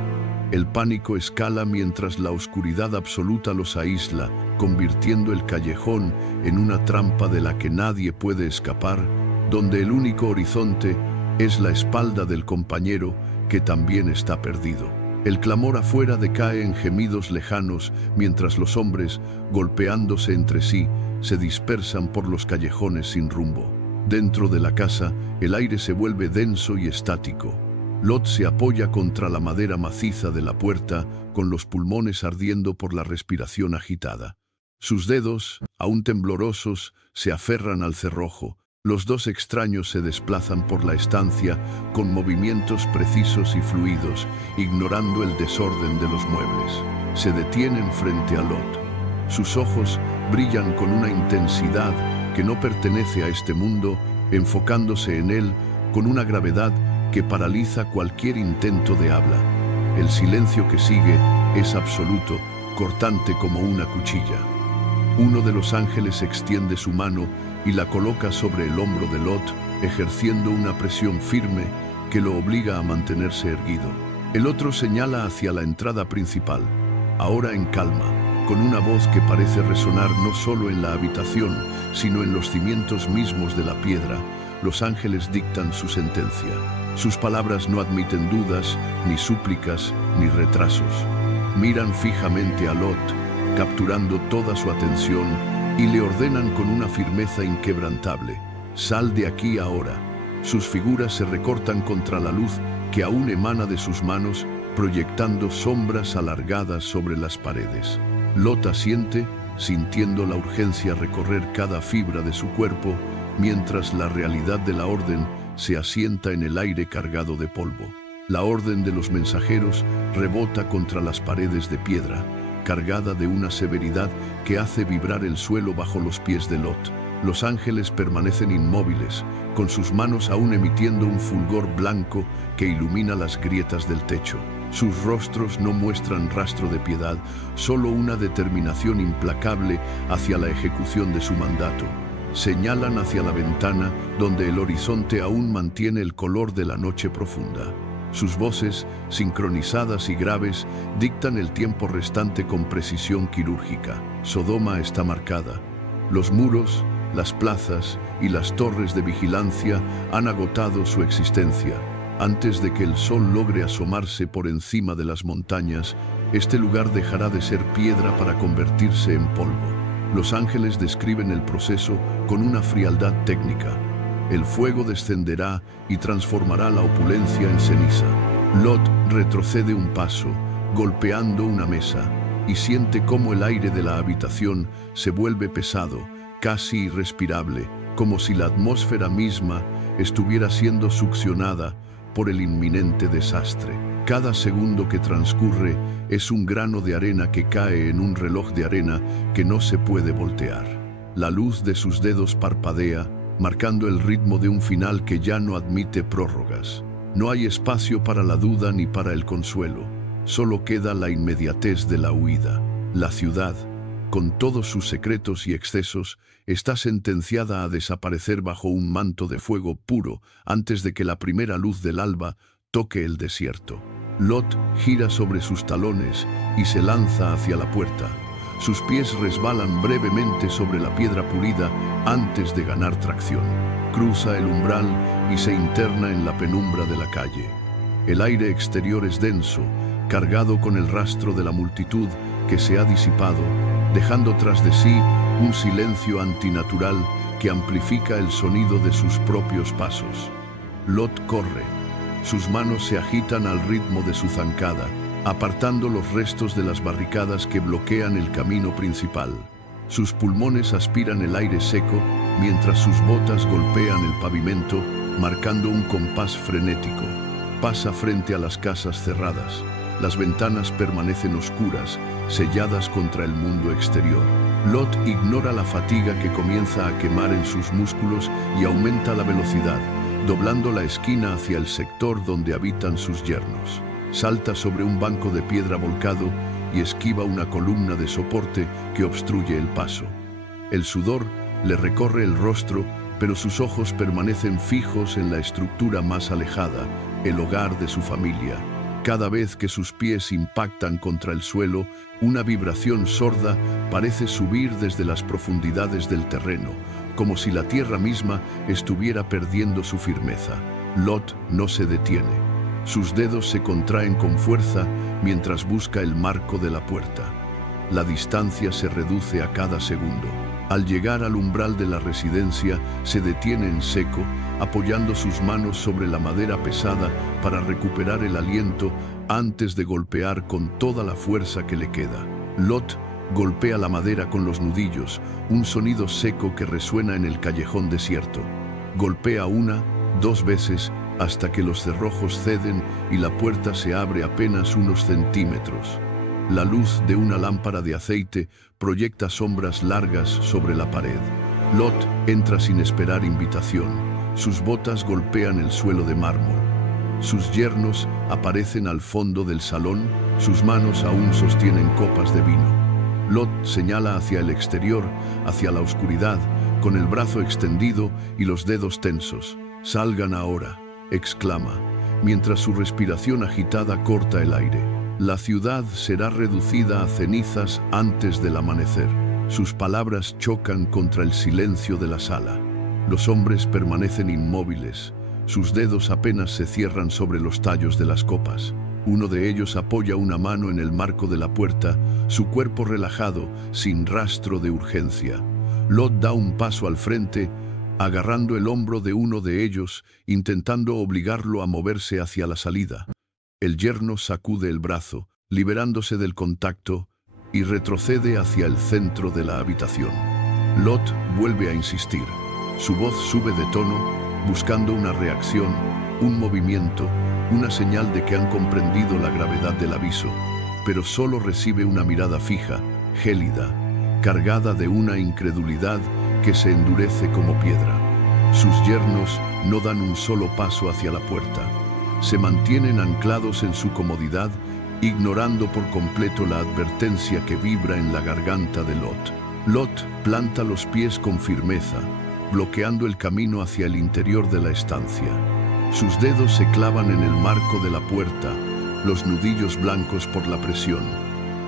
El pánico escala mientras la oscuridad absoluta los aísla, convirtiendo el callejón en una trampa de la que nadie puede escapar, donde el único horizonte es la espalda del compañero que también está perdido. El clamor afuera decae en gemidos lejanos mientras los hombres, golpeándose entre sí, se dispersan por los callejones sin rumbo. Dentro de la casa, el aire se vuelve denso y estático. Lot se apoya contra la madera maciza de la puerta, con los pulmones ardiendo por la respiración agitada. Sus dedos, aún temblorosos, se aferran al cerrojo. Los dos extraños se desplazan por la estancia con movimientos precisos y fluidos, ignorando el desorden de los muebles. Se detienen frente a Lot. Sus ojos brillan con una intensidad que no pertenece a este mundo, enfocándose en él con una gravedad que paraliza cualquier intento de habla. El silencio que sigue es absoluto, cortante como una cuchilla. Uno de los ángeles extiende su mano y la coloca sobre el hombro de Lot, ejerciendo una presión firme que lo obliga a mantenerse erguido. El otro señala hacia la entrada principal, ahora en calma, con una voz que parece resonar no solo en la habitación, sino en los cimientos mismos de la piedra. Los ángeles dictan su sentencia. Sus palabras no admiten dudas, ni súplicas, ni retrasos. Miran fijamente a Lot, capturando toda su atención, y le ordenan con una firmeza inquebrantable: «Sal de aquí ahora». Sus figuras se recortan contra la luz que aún emana de sus manos, proyectando sombras alargadas sobre las paredes. Lot asiente, sintiendo la urgencia recorrer cada fibra de su cuerpo, mientras la realidad de la orden se asienta en el aire cargado de polvo. La orden de los mensajeros rebota contra las paredes de piedra, cargada de una severidad que hace vibrar el suelo bajo los pies de Lot. Los ángeles permanecen inmóviles, con sus manos aún emitiendo un fulgor blanco que ilumina las grietas del techo. Sus rostros no muestran rastro de piedad, solo una determinación implacable hacia la ejecución de su mandato. Señalan hacia la ventana, donde el horizonte aún mantiene el color de la noche profunda. Sus voces, sincronizadas y graves, dictan el tiempo restante con precisión quirúrgica. Sodoma está marcada. Los muros, las plazas y las torres de vigilancia han agotado su existencia. Antes de que el sol logre asomarse por encima de las montañas, este lugar dejará de ser piedra para convertirse en polvo. Los ángeles describen el proceso con una frialdad técnica. El fuego descenderá y transformará la opulencia en ceniza. Lot retrocede un paso, golpeando una mesa, y siente cómo el aire de la habitación se vuelve pesado, casi irrespirable, como si la atmósfera misma estuviera siendo succionada por el inminente desastre. Cada segundo que transcurre es un grano de arena que cae en un reloj de arena que no se puede voltear. La luz de sus dedos parpadea, marcando el ritmo de un final que ya no admite prórrogas. No hay espacio para la duda ni para el consuelo. Solo queda la inmediatez de la huida. La ciudad, con todos sus secretos y excesos, está sentenciada a desaparecer bajo un manto de fuego puro antes de que la primera luz del alba toque el desierto. Lot gira sobre sus talones y se lanza hacia la puerta. Sus pies resbalan brevemente sobre la piedra pulida antes de ganar tracción. Cruza el umbral y se interna en la penumbra de la calle. El aire exterior es denso, cargado con el rastro de la multitud que se ha disipado, dejando tras de sí un silencio antinatural que amplifica el sonido de sus propios pasos. Lot corre. Sus manos se agitan al ritmo de su zancada, apartando los restos de las barricadas que bloquean el camino principal. Sus pulmones aspiran el aire seco, mientras sus botas golpean el pavimento, marcando un compás frenético. Pasa frente a las casas cerradas. Las ventanas permanecen oscuras, selladas contra el mundo exterior. Lot ignora la fatiga que comienza a quemar en sus músculos y aumenta la velocidad, doblando la esquina hacia el sector donde habitan sus yernos. Salta sobre un banco de piedra volcado y esquiva una columna de soporte que obstruye el paso. El sudor le recorre el rostro, pero sus ojos permanecen fijos en la estructura más alejada, el hogar de su familia. Cada vez que sus pies impactan contra el suelo, una vibración sorda parece subir desde las profundidades del terreno, como si la tierra misma estuviera perdiendo su firmeza. Lot no se detiene. Sus dedos se contraen con fuerza mientras busca el marco de la puerta. La distancia se reduce a cada segundo. Al llegar al umbral de la residencia, se detiene en seco, apoyando sus manos sobre la madera pesada para recuperar el aliento antes de golpear con toda la fuerza que le queda. Lot golpea la madera con los nudillos, un sonido seco que resuena en el callejón desierto. Golpea una, dos veces, hasta que los cerrojos ceden y la puerta se abre apenas unos centímetros. La luz de una lámpara de aceite proyecta sombras largas sobre la pared. Lot entra sin esperar invitación. Sus botas golpean el suelo de mármol. Sus yernos aparecen al fondo del salón, sus manos aún sostienen copas de vino. Lot señala hacia el exterior, hacia la oscuridad, con el brazo extendido y los dedos tensos. «Salgan ahora», exclama, mientras su respiración agitada corta el aire. «La ciudad será reducida a cenizas antes del amanecer». Sus palabras chocan contra el silencio de la sala. Los hombres permanecen inmóviles. Sus dedos apenas se cierran sobre los tallos de las copas. Uno de ellos apoya una mano en el marco de la puerta, su cuerpo relajado, sin rastro de urgencia. Lot da un paso al frente, agarrando el hombro de uno de ellos, intentando obligarlo a moverse hacia la salida. El yerno sacude el brazo, liberándose del contacto, y retrocede hacia el centro de la habitación. Lot vuelve a insistir. Su voz sube de tono, buscando una reacción, un movimiento, una señal de que han comprendido la gravedad del aviso, pero solo recibe una mirada fija, gélida, cargada de una incredulidad que se endurece como piedra. Sus yernos no dan un solo paso hacia la puerta. Se mantienen anclados en su comodidad, ignorando por completo la advertencia que vibra en la garganta de Lot. Lot planta los pies con firmeza, bloqueando el camino hacia el interior de la estancia. Sus dedos se clavan en el marco de la puerta, los nudillos blancos por la presión.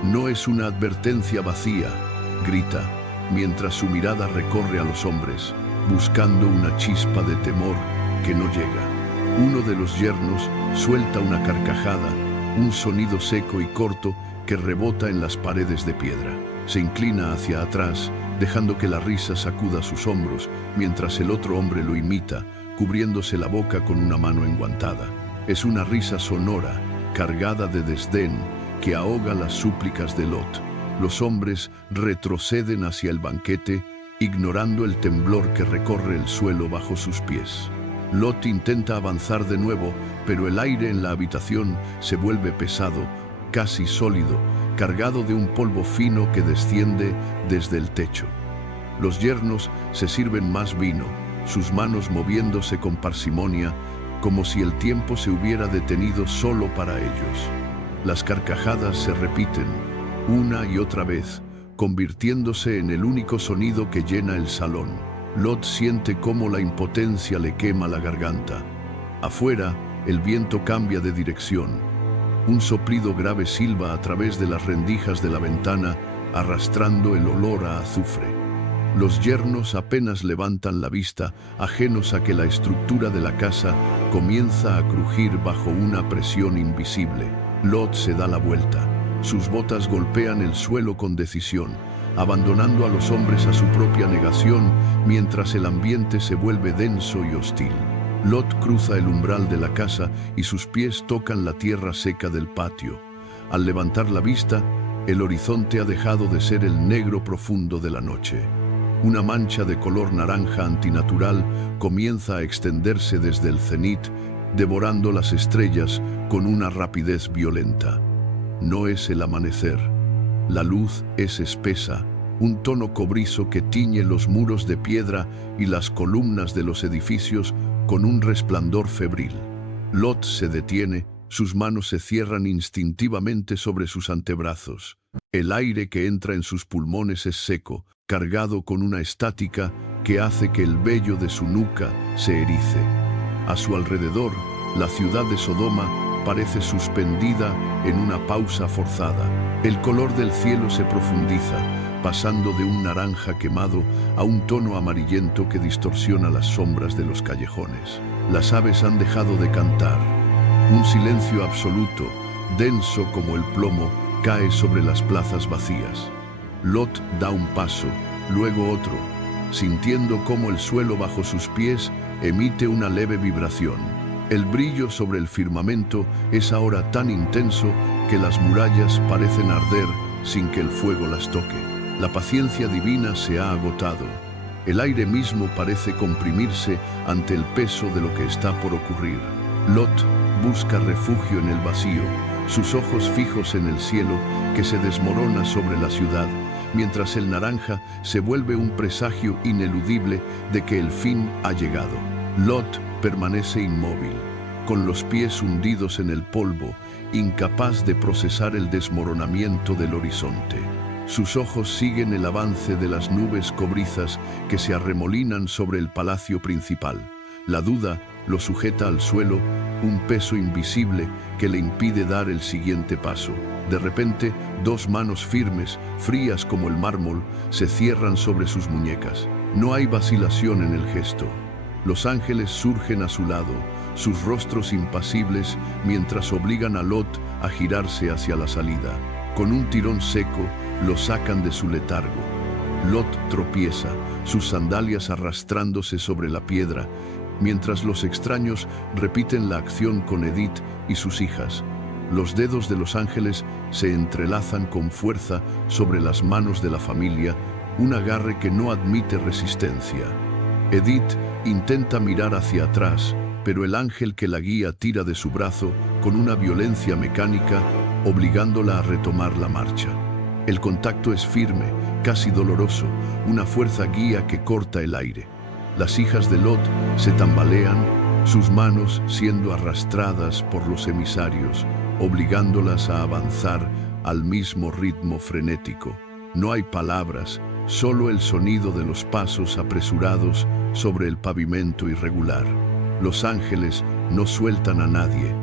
«No es una advertencia vacía», grita, mientras su mirada recorre a los hombres, buscando una chispa de temor que no llega. Uno de los yernos suelta una carcajada, un sonido seco y corto que rebota en las paredes de piedra. Se inclina hacia atrás, dejando que la risa sacuda sus hombros, mientras el otro hombre lo imita, cubriéndose la boca con una mano enguantada. Es una risa sonora, cargada de desdén, que ahoga las súplicas de Lot. Los hombres retroceden hacia el banquete, ignorando el temblor que recorre el suelo bajo sus pies. Lot intenta avanzar de nuevo, pero el aire en la habitación se vuelve pesado, casi sólido, cargado de un polvo fino que desciende desde el techo. Los yernos se sirven más vino, sus manos moviéndose con parsimonia, como si el tiempo se hubiera detenido solo para ellos. Las carcajadas se repiten, una y otra vez, convirtiéndose en el único sonido que llena el salón. Lot siente cómo la impotencia le quema la garganta. Afuera, el viento cambia de dirección. Un soplido grave silba a través de las rendijas de la ventana, arrastrando el olor a azufre. Los yernos apenas levantan la vista, ajenos a que la estructura de la casa comienza a crujir bajo una presión invisible. Lot se da la vuelta. Sus botas golpean el suelo con decisión, abandonando a los hombres a su propia negación, mientras el ambiente se vuelve denso y hostil. Lot cruza el umbral de la casa y sus pies tocan la tierra seca del patio. Al levantar la vista, el horizonte ha dejado de ser el negro profundo de la noche. Una mancha de color naranja antinatural comienza a extenderse desde el cenit, devorando las estrellas con una rapidez violenta. No es el amanecer. La luz es espesa, un tono cobrizo que tiñe los muros de piedra y las columnas de los edificios con un resplandor febril. Lot se detiene, sus manos se cierran instintivamente sobre sus antebrazos. El aire que entra en sus pulmones es seco, cargado con una estática que hace que el vello de su nuca se erice. A su alrededor, la ciudad de Sodoma parece suspendida en una pausa forzada. El color del cielo se profundiza, pasando de un naranja quemado a un tono amarillento que distorsiona las sombras de los callejones. Las aves han dejado de cantar. Un silencio absoluto, denso como el plomo, cae sobre las plazas vacías. Lot da un paso, luego otro, sintiendo cómo el suelo bajo sus pies emite una leve vibración. El brillo sobre el firmamento es ahora tan intenso que las murallas parecen arder sin que el fuego las toque. La paciencia divina se ha agotado. El aire mismo parece comprimirse ante el peso de lo que está por ocurrir. Lot busca refugio en el vacío, sus ojos fijos en el cielo que se desmorona sobre la ciudad, mientras el naranja se vuelve un presagio ineludible de que el fin ha llegado. Lot permanece inmóvil, con los pies hundidos en el polvo, incapaz de procesar el desmoronamiento del horizonte. Sus ojos siguen el avance de las nubes cobrizas que se arremolinan sobre el palacio principal. La duda lo sujeta al suelo, un peso invisible que le impide dar el siguiente paso. De repente, dos manos firmes, frías como el mármol, se cierran sobre sus muñecas. No hay vacilación en el gesto. Los ángeles surgen a su lado, sus rostros impasibles, mientras obligan a Lot a girarse hacia la salida. Con un tirón seco, lo sacan de su letargo. Lot tropieza, sus sandalias arrastrándose sobre la piedra, mientras los extraños repiten la acción con Edith y sus hijas. Los dedos de los ángeles se entrelazan con fuerza sobre las manos de la familia, un agarre que no admite resistencia. Edith intenta mirar hacia atrás, pero el ángel que la guía tira de su brazo con una violencia mecánica, obligándola a retomar la marcha. El contacto es firme, casi doloroso, una fuerza guía que corta el aire. Las hijas de Lot se tambalean, sus manos siendo arrastradas por los emisarios, obligándolas a avanzar al mismo ritmo frenético. No hay palabras, solo el sonido de los pasos apresurados sobre el pavimento irregular. Los ángeles no sueltan a nadie.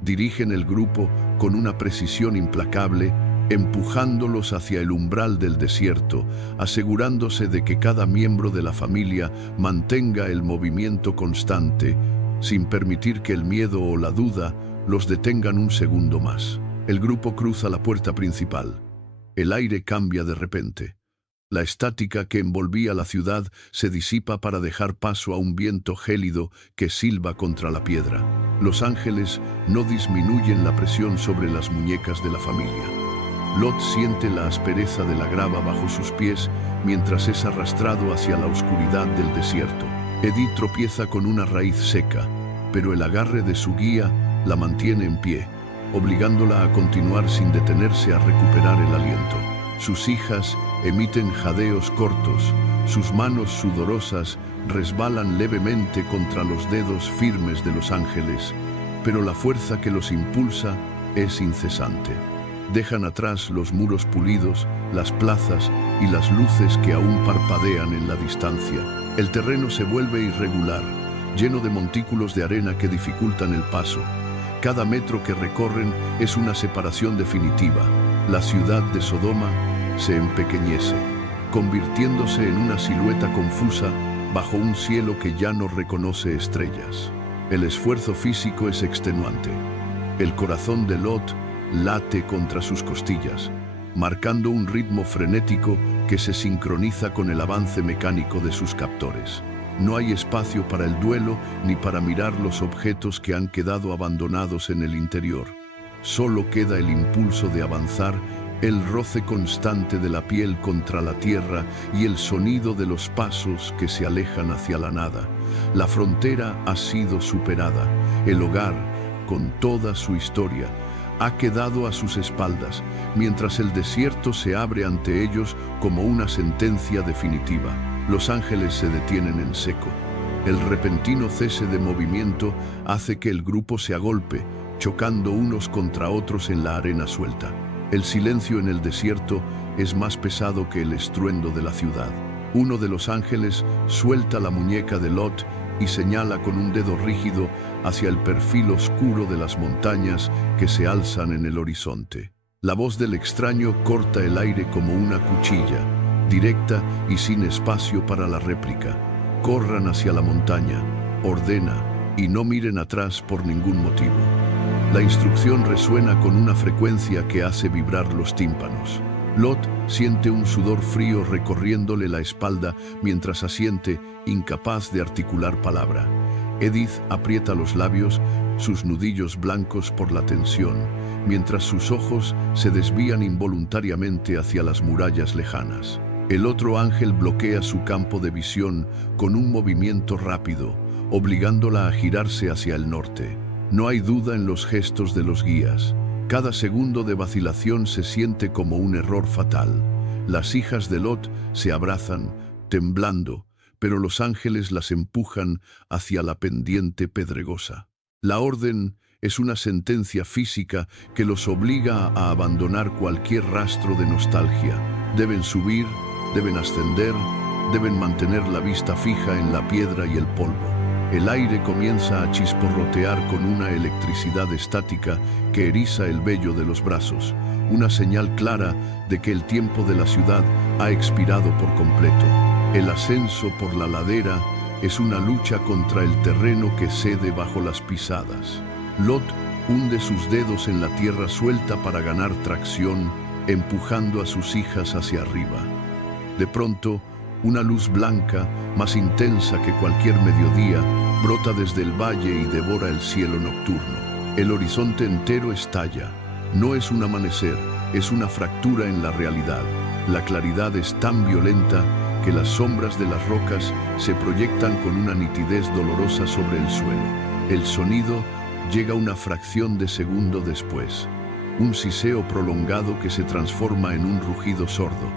Dirigen el grupo con una precisión implacable, empujándolos hacia el umbral del desierto, asegurándose de que cada miembro de la familia mantenga el movimiento constante, sin permitir que el miedo o la duda los detengan un segundo más. El grupo cruza la puerta principal. El aire cambia de repente. La estática que envolvía la ciudad se disipa para dejar paso a un viento gélido que silba contra la piedra. Los ángeles no disminuyen la presión sobre las muñecas de la familia. Lot siente la aspereza de la grava bajo sus pies mientras es arrastrado hacia la oscuridad del desierto. Edith tropieza con una raíz seca, pero el agarre de su guía la mantiene en pie, obligándola a continuar sin detenerse a recuperar el aliento. Sus hijas emiten jadeos cortos, sus manos sudorosas resbalan levemente contra los dedos firmes de los ángeles, pero la fuerza que los impulsa es incesante. Dejan atrás los muros pulidos, las plazas y las luces que aún parpadean en la distancia. El terreno se vuelve irregular, lleno de montículos de arena que dificultan el paso. Cada metro que recorren es una separación definitiva. La ciudad de Sodoma se empequeñece, convirtiéndose en una silueta confusa bajo un cielo que ya no reconoce estrellas. El esfuerzo físico es extenuante. El corazón de Lot late contra sus costillas, marcando un ritmo frenético que se sincroniza con el avance mecánico de sus captores. No hay espacio para el duelo ni para mirar los objetos que han quedado abandonados en el interior. Solo queda el impulso de avanzar, el roce constante de la piel contra la tierra y el sonido de los pasos que se alejan hacia la nada. La frontera ha sido superada. El hogar, con toda su historia, ha quedado a sus espaldas, mientras el desierto se abre ante ellos como una sentencia definitiva. Los ángeles se detienen en seco. El repentino cese de movimiento hace que el grupo se agolpe, chocando unos contra otros en la arena suelta. El silencio en el desierto es más pesado que el estruendo de la ciudad. Uno de los ángeles suelta la muñeca de Lot y señala con un dedo rígido hacia el perfil oscuro de las montañas que se alzan en el horizonte. La voz del extraño corta el aire como una cuchilla, directa y sin espacio para la réplica. Corran hacia la montaña, ordena, y no miren atrás por ningún motivo. La instrucción resuena con una frecuencia que hace vibrar los tímpanos. Lot siente un sudor frío recorriéndole la espalda mientras asiente, incapaz de articular palabra. Edith aprieta los labios, sus nudillos blancos por la tensión, mientras sus ojos se desvían involuntariamente hacia las murallas lejanas. El otro ángel bloquea su campo de visión con un movimiento rápido, obligándola a girarse hacia el norte. No hay duda en los gestos de los guías. Cada segundo de vacilación se siente como un error fatal. Las hijas de Lot se abrazan, temblando, pero los ángeles las empujan hacia la pendiente pedregosa. La orden es una sentencia física que los obliga a abandonar cualquier rastro de nostalgia, Deben subir, deben ascender, deben mantener la vista fija en la piedra y el polvo. El aire comienza a chisporrotear con una electricidad estática que eriza el vello de los brazos, una señal clara de que el tiempo de la ciudad ha expirado por completo. El ascenso por la ladera es una lucha contra el terreno que cede bajo las pisadas. Lot hunde sus dedos en la tierra suelta para ganar tracción, empujando a sus hijas hacia arriba. De pronto, una luz blanca, más intensa que cualquier mediodía, brota desde el valle y devora el cielo nocturno. El horizonte entero estalla. No es un amanecer, es una fractura en la realidad. La claridad es tan violenta que las sombras de las rocas se proyectan con una nitidez dolorosa sobre el suelo. El sonido llega una fracción de segundo después. Un siseo prolongado que se transforma en un rugido sordo.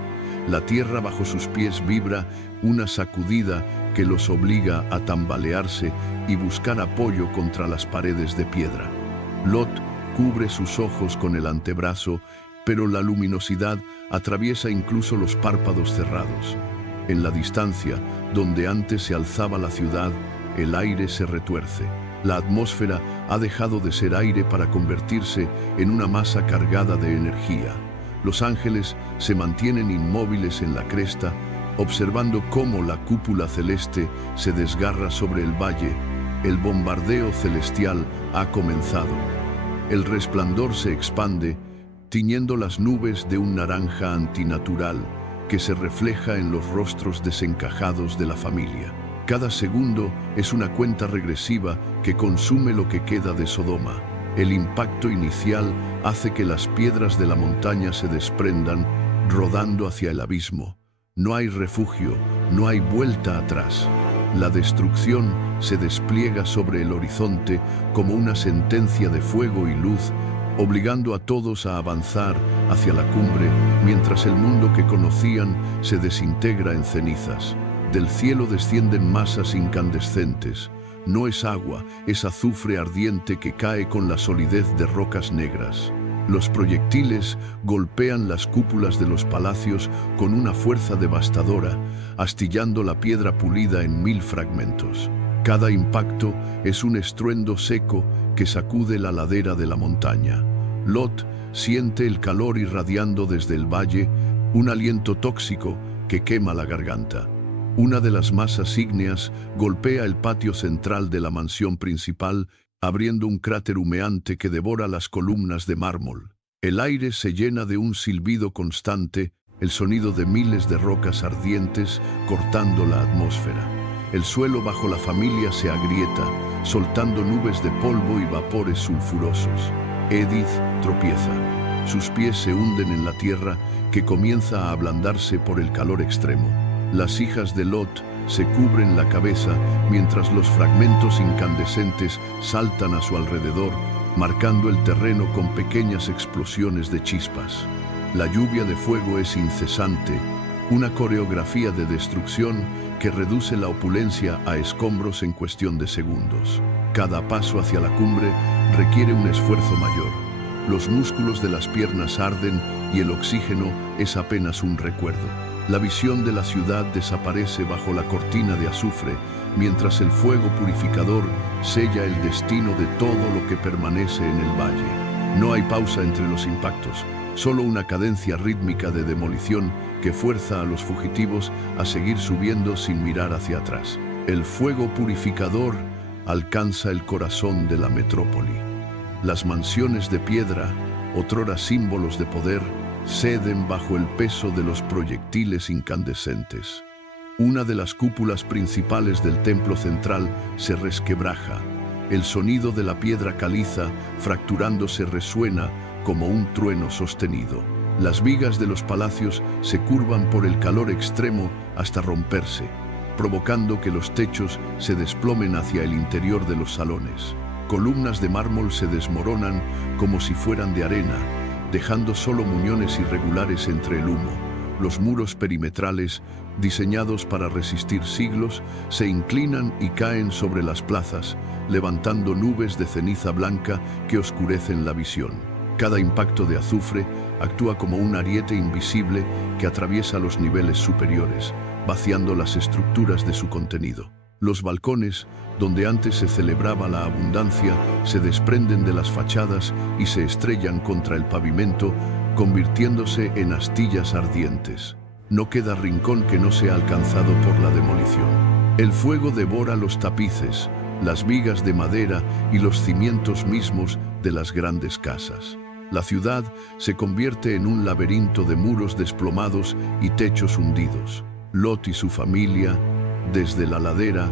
La tierra bajo sus pies vibra, una sacudida que los obliga a tambalearse y buscar apoyo contra las paredes de piedra. Lot cubre sus ojos con el antebrazo, pero la luminosidad atraviesa incluso los párpados cerrados. En la distancia, donde antes se alzaba la ciudad, el aire se retuerce. La atmósfera ha dejado de ser aire para convertirse en una masa cargada de energía. Los ángeles se mantienen inmóviles en la cresta, observando cómo la cúpula celeste se desgarra sobre el valle. El bombardeo celestial ha comenzado. El resplandor se expande, tiñendo las nubes de un naranja antinatural que se refleja en los rostros desencajados de la familia. Cada segundo es una cuenta regresiva que consume lo que queda de Sodoma. El impacto inicial hace que las piedras de la montaña se desprendan, rodando hacia el abismo. No hay refugio, no hay vuelta atrás. La destrucción se despliega sobre el horizonte como una sentencia de fuego y luz, obligando a todos a avanzar hacia la cumbre, mientras el mundo que conocían se desintegra en cenizas. Del cielo descienden masas incandescentes. No es agua, es azufre ardiente que cae con la solidez de rocas negras. Los proyectiles golpean las cúpulas de los palacios con una fuerza devastadora, astillando la piedra pulida en 1000 fragmentos. Cada impacto es un estruendo seco que sacude la ladera de la montaña. Lot siente el calor irradiando desde el valle, un aliento tóxico que quema la garganta. Una de las masas ígneas golpea el patio central de la mansión principal, abriendo un cráter humeante que devora las columnas de mármol. El aire se llena de un silbido constante, el sonido de miles de rocas ardientes cortando la atmósfera. El suelo bajo la familia se agrieta, soltando nubes de polvo y vapores sulfurosos. Edith tropieza. Sus pies se hunden en la tierra, que comienza a ablandarse por el calor extremo. Las hijas de Lot se cubren la cabeza mientras los fragmentos incandescentes saltan a su alrededor, marcando el terreno con pequeñas explosiones de chispas. La lluvia de fuego es incesante, una coreografía de destrucción que reduce la opulencia a escombros en cuestión de segundos. Cada paso hacia la cumbre requiere un esfuerzo mayor. Los músculos de las piernas arden y el oxígeno es apenas un recuerdo. La visión de la ciudad desaparece bajo la cortina de azufre, mientras el fuego purificador sella el destino de todo lo que permanece en el valle. No hay pausa entre los impactos, solo una cadencia rítmica de demolición que fuerza a los fugitivos a seguir subiendo sin mirar hacia atrás. El fuego purificador alcanza el corazón de la metrópoli. Las mansiones de piedra, otrora símbolos de poder, ceden bajo el peso de los proyectiles incandescentes. Una de las cúpulas principales del templo central se resquebraja. El sonido de la piedra caliza, fracturándose, resuena como un trueno sostenido. Las vigas de los palacios se curvan por el calor extremo hasta romperse, provocando que los techos se desplomen hacia el interior de los salones. Columnas de mármol se desmoronan como si fueran de arena, dejando solo muñones irregulares entre el humo. Los muros perimetrales, diseñados para resistir siglos, se inclinan y caen sobre las plazas, levantando nubes de ceniza blanca que oscurecen la visión. Cada impacto de azufre actúa como un ariete invisible que atraviesa los niveles superiores, vaciando las estructuras de su contenido. Los balcones, donde antes se celebraba la abundancia, se desprenden de las fachadas y se estrellan contra el pavimento, convirtiéndose en astillas ardientes. No queda rincón que no sea alcanzado por la demolición. El fuego devora los tapices, las vigas de madera y los cimientos mismos de las grandes casas. La ciudad se convierte en un laberinto de muros desplomados y techos hundidos. Lot y su familia, desde la ladera,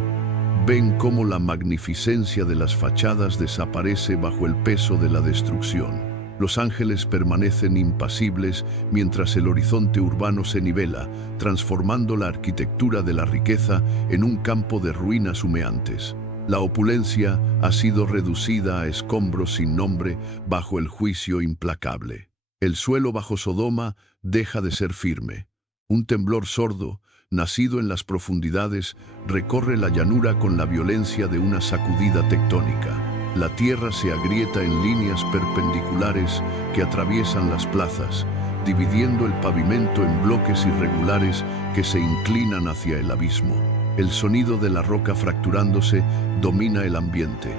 ven cómo la magnificencia de las fachadas desaparece bajo el peso de la destrucción. Los ángeles permanecen impasibles mientras el horizonte urbano se nivela, transformando la arquitectura de la riqueza en un campo de ruinas humeantes. La opulencia ha sido reducida a escombros sin nombre bajo el juicio implacable. El suelo bajo Sodoma deja de ser firme. Un temblor sordo, nacido en las profundidades, recorre la llanura con la violencia de una sacudida tectónica. La tierra se agrieta en líneas perpendiculares que atraviesan las plazas, dividiendo el pavimento en bloques irregulares que se inclinan hacia el abismo. El sonido de la roca fracturándose domina el ambiente,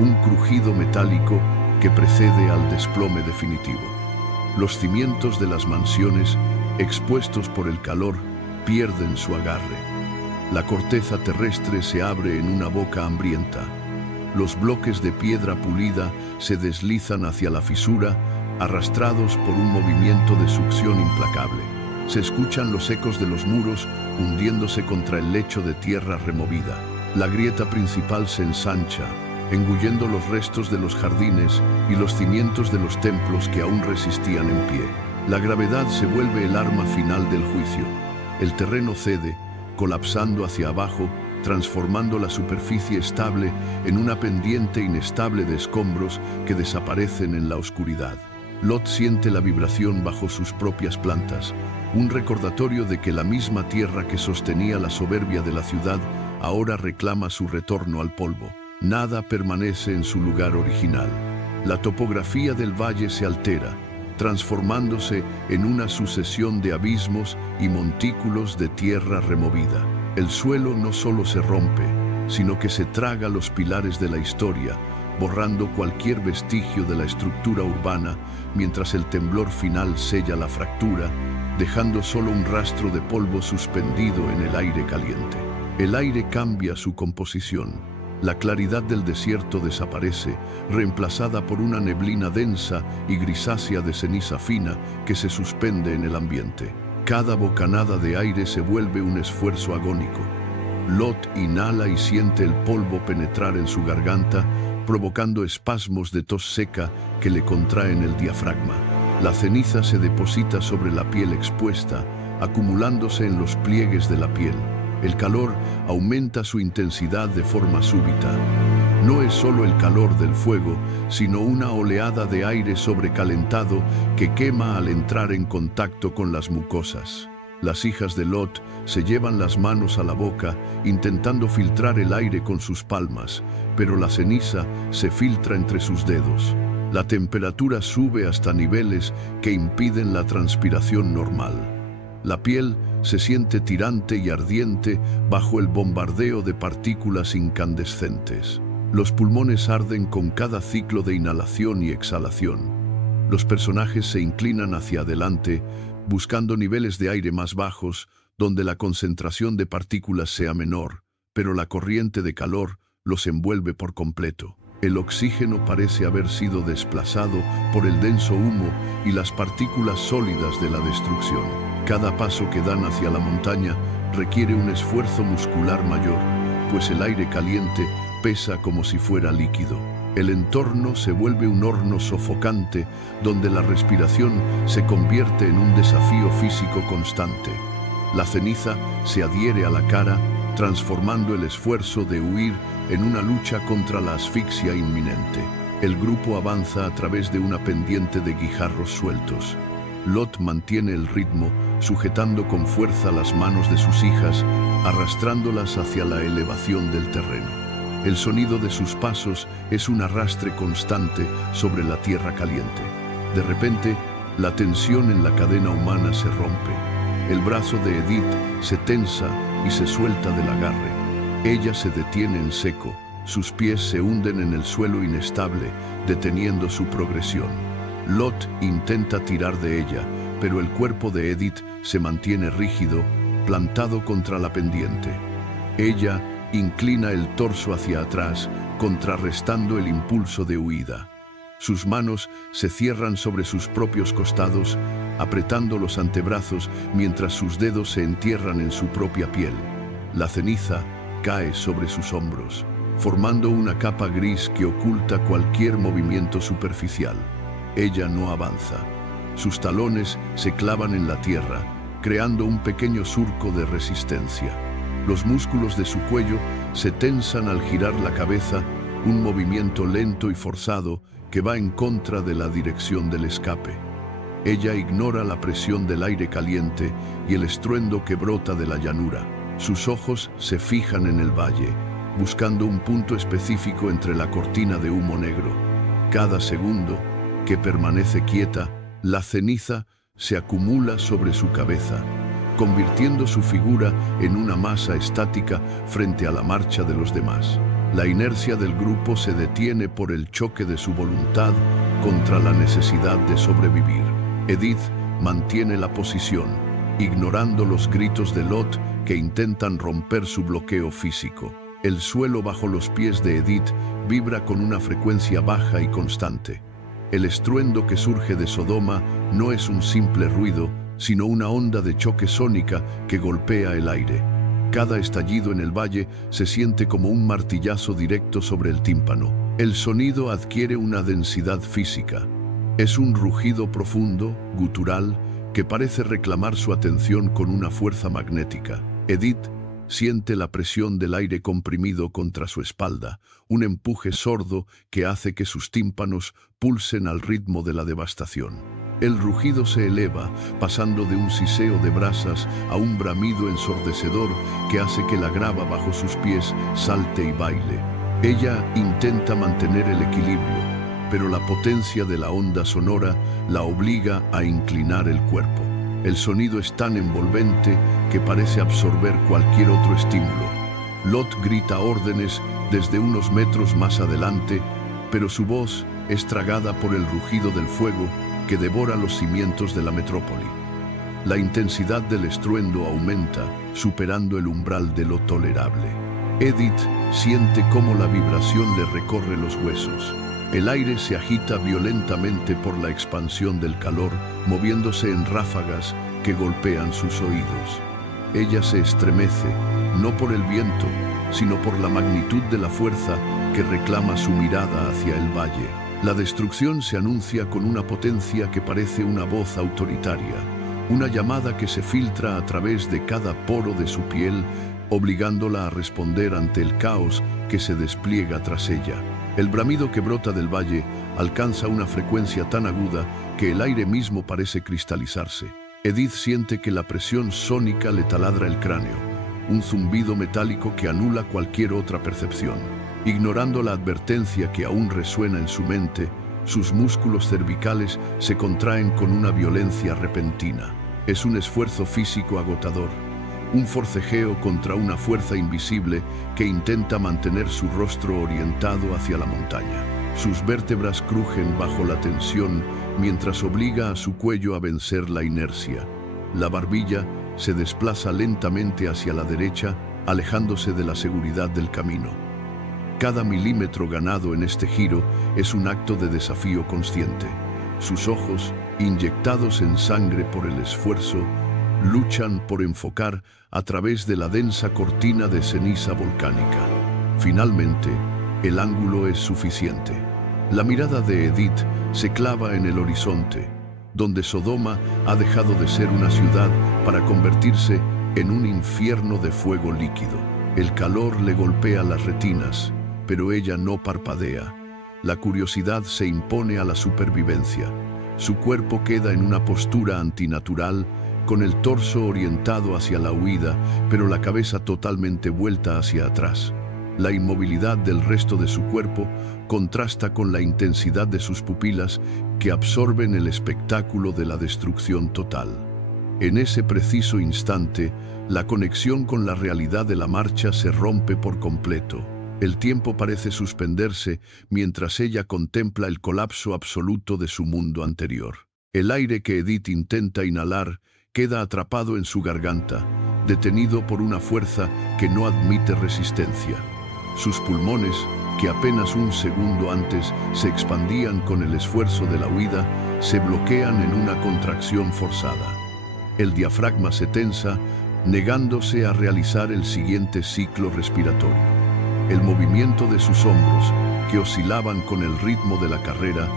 un crujido metálico que precede al desplome definitivo. Los cimientos de las mansiones, expuestos por el calor, pierden su agarre. La corteza terrestre se abre en una boca hambrienta. Los bloques de piedra pulida se deslizan hacia la fisura, arrastrados por un movimiento de succión implacable. Se escuchan los ecos de los muros hundiéndose contra el lecho de tierra removida. La grieta principal se ensancha, engullendo los restos de los jardines y los cimientos de los templos que aún resistían en pie. La gravedad se vuelve el arma final del juicio. El terreno cede, colapsando hacia abajo, transformando la superficie estable en una pendiente inestable de escombros que desaparecen en la oscuridad. Lot siente la vibración bajo sus propias plantas, un recordatorio de que la misma tierra que sostenía la soberbia de la ciudad ahora reclama su retorno al polvo. Nada permanece en su lugar original. La topografía del valle se altera, transformándose en una sucesión de abismos y montículos de tierra removida. El suelo no solo se rompe, sino que se traga los pilares de la historia, borrando cualquier vestigio de la estructura urbana, mientras el temblor final sella la fractura, dejando solo un rastro de polvo suspendido en el aire caliente. El aire cambia su composición. La claridad del desierto desaparece, reemplazada por una neblina densa y grisácea de ceniza fina que se suspende en el ambiente. Cada bocanada de aire se vuelve un esfuerzo agónico. Lot inhala y siente el polvo penetrar en su garganta, provocando espasmos de tos seca que le contraen el diafragma. La ceniza se deposita sobre la piel expuesta, acumulándose en los pliegues de la piel. El calor aumenta su intensidad de forma súbita. No es solo el calor del fuego, sino una oleada de aire sobrecalentado que quema al entrar en contacto con las mucosas. Las hijas de Lot se llevan las manos a la boca, intentando filtrar el aire con sus palmas, pero la ceniza se filtra entre sus dedos. La temperatura sube hasta niveles que impiden la transpiración normal. La piel se siente tirante y ardiente bajo el bombardeo de partículas incandescentes. Los pulmones arden con cada ciclo de inhalación y exhalación. Los personajes se inclinan hacia adelante, buscando niveles de aire más bajos, donde la concentración de partículas sea menor, pero la corriente de calor los envuelve por completo. El oxígeno parece haber sido desplazado por el denso humo y las partículas sólidas de la destrucción. Cada paso que dan hacia la montaña requiere un esfuerzo muscular mayor, pues el aire caliente pesa como si fuera líquido. El entorno se vuelve un horno sofocante donde la respiración se convierte en un desafío físico constante. La ceniza se adhiere a la cara, transformando el esfuerzo de huir en una lucha contra la asfixia inminente. El grupo avanza a través de una pendiente de guijarros sueltos. Lot mantiene el ritmo, sujetando con fuerza las manos de sus hijas, arrastrándolas hacia la elevación del terreno. El sonido de sus pasos es un arrastre constante sobre la tierra caliente. De repente, la tensión en la cadena humana se rompe. El brazo de Edith se tensa y se suelta del agarre. Ella se detiene en seco, sus pies se hunden en el suelo inestable, deteniendo su progresión. Lot intenta tirar de ella, pero el cuerpo de Edith se mantiene rígido, plantado contra la pendiente. Ella inclina el torso hacia atrás, contrarrestando el impulso de huida. Sus manos se cierran sobre sus propios costados, apretando los antebrazos mientras sus dedos se entierran en su propia piel. La ceniza cae sobre sus hombros, formando una capa gris que oculta cualquier movimiento superficial. Ella no avanza. Sus talones se clavan en la tierra, creando un pequeño surco de resistencia. Los músculos de su cuello se tensan al girar la cabeza, un movimiento lento y forzado que va en contra de la dirección del escape. Ella ignora la presión del aire caliente y el estruendo que brota de la llanura. Sus ojos se fijan en el valle, buscando un punto específico entre la cortina de humo negro. Cada segundo que permanece quieta, la ceniza se acumula sobre su cabeza, convirtiendo su figura en una masa estática frente a la marcha de los demás. La inercia del grupo se detiene por el choque de su voluntad contra la necesidad de sobrevivir. Edith mantiene la posición, ignorando los gritos de Lot que intentan romper su bloqueo físico. El suelo bajo los pies de Edith vibra con una frecuencia baja y constante. El estruendo que surge de Sodoma no es un simple ruido, sino una onda de choque sónica que golpea el aire. Cada estallido en el valle se siente como un martillazo directo sobre el tímpano. El sonido adquiere una densidad física. Es un rugido profundo, gutural, que parece reclamar su atención con una fuerza magnética. Edith siente la presión del aire comprimido contra su espalda, un empuje sordo que hace que sus tímpanos pulsen al ritmo de la devastación. El rugido se eleva, pasando de un siseo de brasas a un bramido ensordecedor que hace que la grava bajo sus pies salte y baile. Ella intenta mantener el equilibrio, pero la potencia de la onda sonora la obliga a inclinar el cuerpo. El sonido es tan envolvente que parece absorber cualquier otro estímulo. Lot grita órdenes desde unos metros más adelante, pero su voz es tragada por el rugido del fuego que devora los cimientos de la metrópoli. La intensidad del estruendo aumenta, superando el umbral de lo tolerable. Edith siente cómo la vibración le recorre los huesos. El aire se agita violentamente por la expansión del calor, moviéndose en ráfagas que golpean sus oídos. Ella se estremece, no por el viento, sino por la magnitud de la fuerza que reclama su mirada hacia el valle. La destrucción se anuncia con una potencia que parece una voz autoritaria, una llamada que se filtra a través de cada poro de su piel, obligándola a responder ante el caos que se despliega tras ella. El bramido que brota del valle alcanza una frecuencia tan aguda que el aire mismo parece cristalizarse. Edith siente que la presión sónica le taladra el cráneo, un zumbido metálico que anula cualquier otra percepción. Ignorando la advertencia que aún resuena en su mente, sus músculos cervicales se contraen con una violencia repentina. Es un esfuerzo físico agotador, un forcejeo contra una fuerza invisible que intenta mantener su rostro orientado hacia la montaña. Sus vértebras crujen bajo la tensión mientras obliga a su cuello a vencer la inercia. La barbilla se desplaza lentamente hacia la derecha, alejándose de la seguridad del camino. Cada milímetro ganado en este giro es un acto de desafío consciente. Sus ojos, inyectados en sangre por el esfuerzo, luchan por enfocar a través de la densa cortina de ceniza volcánica. Finalmente, el ángulo es suficiente. La mirada de Edith se clava en el horizonte, donde Sodoma ha dejado de ser una ciudad para convertirse en un infierno de fuego líquido. El calor le golpea las retinas, pero ella no parpadea. La curiosidad se impone a la supervivencia. Su cuerpo queda en una postura antinatural, con el torso orientado hacia la huida, pero la cabeza totalmente vuelta hacia atrás. La inmovilidad del resto de su cuerpo contrasta con la intensidad de sus pupilas que absorben el espectáculo de la destrucción total. En ese preciso instante, la conexión con la realidad de la marcha se rompe por completo. El tiempo parece suspenderse mientras ella contempla el colapso absoluto de su mundo anterior. El aire que Edith intenta inhalar queda atrapado en su garganta, detenido por una fuerza que no admite resistencia. Sus pulmones, que apenas un segundo antes se expandían con el esfuerzo de la huida, se bloquean en una contracción forzada. El diafragma se tensa, negándose a realizar el siguiente ciclo respiratorio. El movimiento de sus hombros, que oscilaban con el ritmo de la carrera,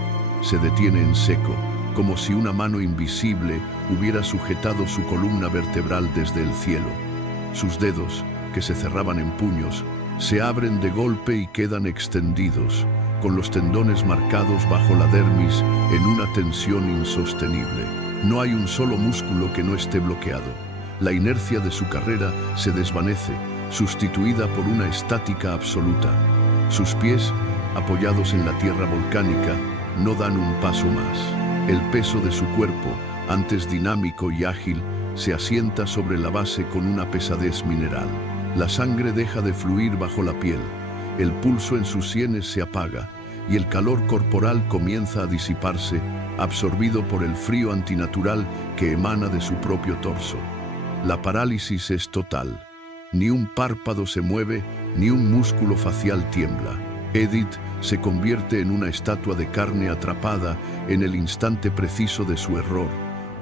se detiene en seco, como si una mano invisible hubiera sujetado su columna vertebral desde el cielo. Sus dedos, que se cerraban en puños, se abren de golpe y quedan extendidos, con los tendones marcados bajo la dermis en una tensión insostenible. No hay un solo músculo que no esté bloqueado. La inercia de su carrera se desvanece, sustituida por una estática absoluta. Sus pies, apoyados en la tierra volcánica, no dan un paso más. El peso de su cuerpo, antes dinámico y ágil, se asienta sobre la base con una pesadez mineral. La sangre deja de fluir bajo la piel, el pulso en sus sienes se apaga y el calor corporal comienza a disiparse, absorbido por el frío antinatural que emana de su propio torso. La parálisis es total. Ni un párpado se mueve, ni un músculo facial tiembla. Edith se convierte en una estatua de carne atrapada en el instante preciso de su error,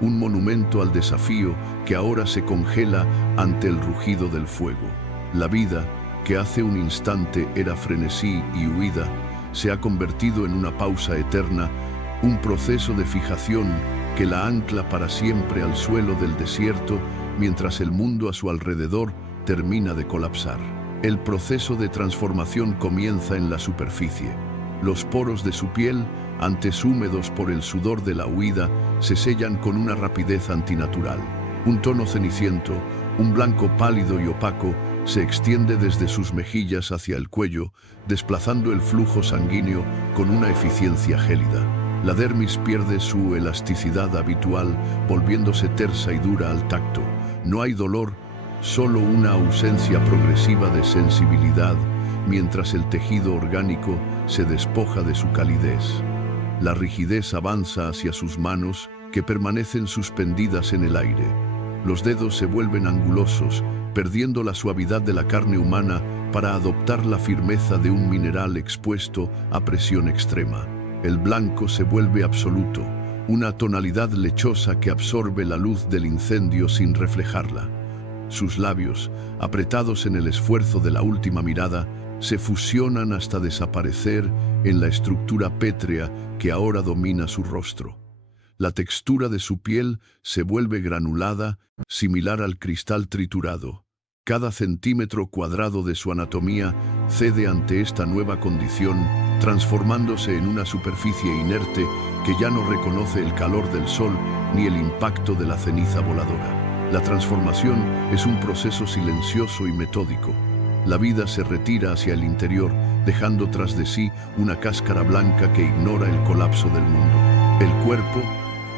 un monumento al desafío que ahora se congela ante el rugido del fuego. La vida, que hace un instante era frenesí y huida, se ha convertido en una pausa eterna, un proceso de fijación que la ancla para siempre al suelo del desierto mientras el mundo a su alrededor termina de colapsar. El proceso de transformación comienza en la superficie. Los poros de su piel, antes húmedos por el sudor de la huida, se sellan con una rapidez antinatural. Un tono ceniciento, un blanco pálido y opaco, se extiende desde sus mejillas hacia el cuello, desplazando el flujo sanguíneo con una eficiencia gélida. La dermis pierde su elasticidad habitual, volviéndose tersa y dura al tacto. No hay dolor, solo una ausencia progresiva de sensibilidad, mientras el tejido orgánico se despoja de su calidez. La rigidez avanza hacia sus manos, que permanecen suspendidas en el aire. Los dedos se vuelven angulosos, perdiendo la suavidad de la carne humana para adoptar la firmeza de un mineral expuesto a presión extrema. El blanco se vuelve absoluto, una tonalidad lechosa que absorbe la luz del incendio sin reflejarla. Sus labios, apretados en el esfuerzo de la última mirada, se fusionan hasta desaparecer en la estructura pétrea que ahora domina su rostro. La textura de su piel se vuelve granulada, similar al cristal triturado. Cada centímetro cuadrado de su anatomía cede ante esta nueva condición, transformándose en una superficie inerte que ya no reconoce el calor del sol ni el impacto de la ceniza voladora. La transformación es un proceso silencioso y metódico. La vida se retira hacia el interior, dejando tras de sí una cáscara blanca que ignora el colapso del mundo. El cuerpo,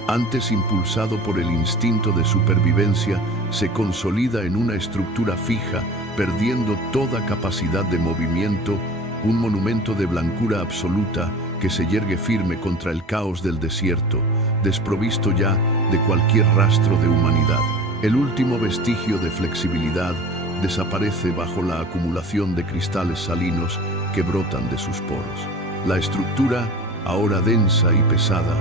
antes impulsado por el instinto de supervivencia, se consolida en una estructura fija, perdiendo toda capacidad de movimiento, un monumento de blancura absoluta que se yergue firme contra el caos del desierto, desprovisto ya de cualquier rastro de humanidad. El último vestigio de flexibilidad desaparece bajo la acumulación de cristales salinos que brotan de sus poros. La estructura, ahora densa y pesada,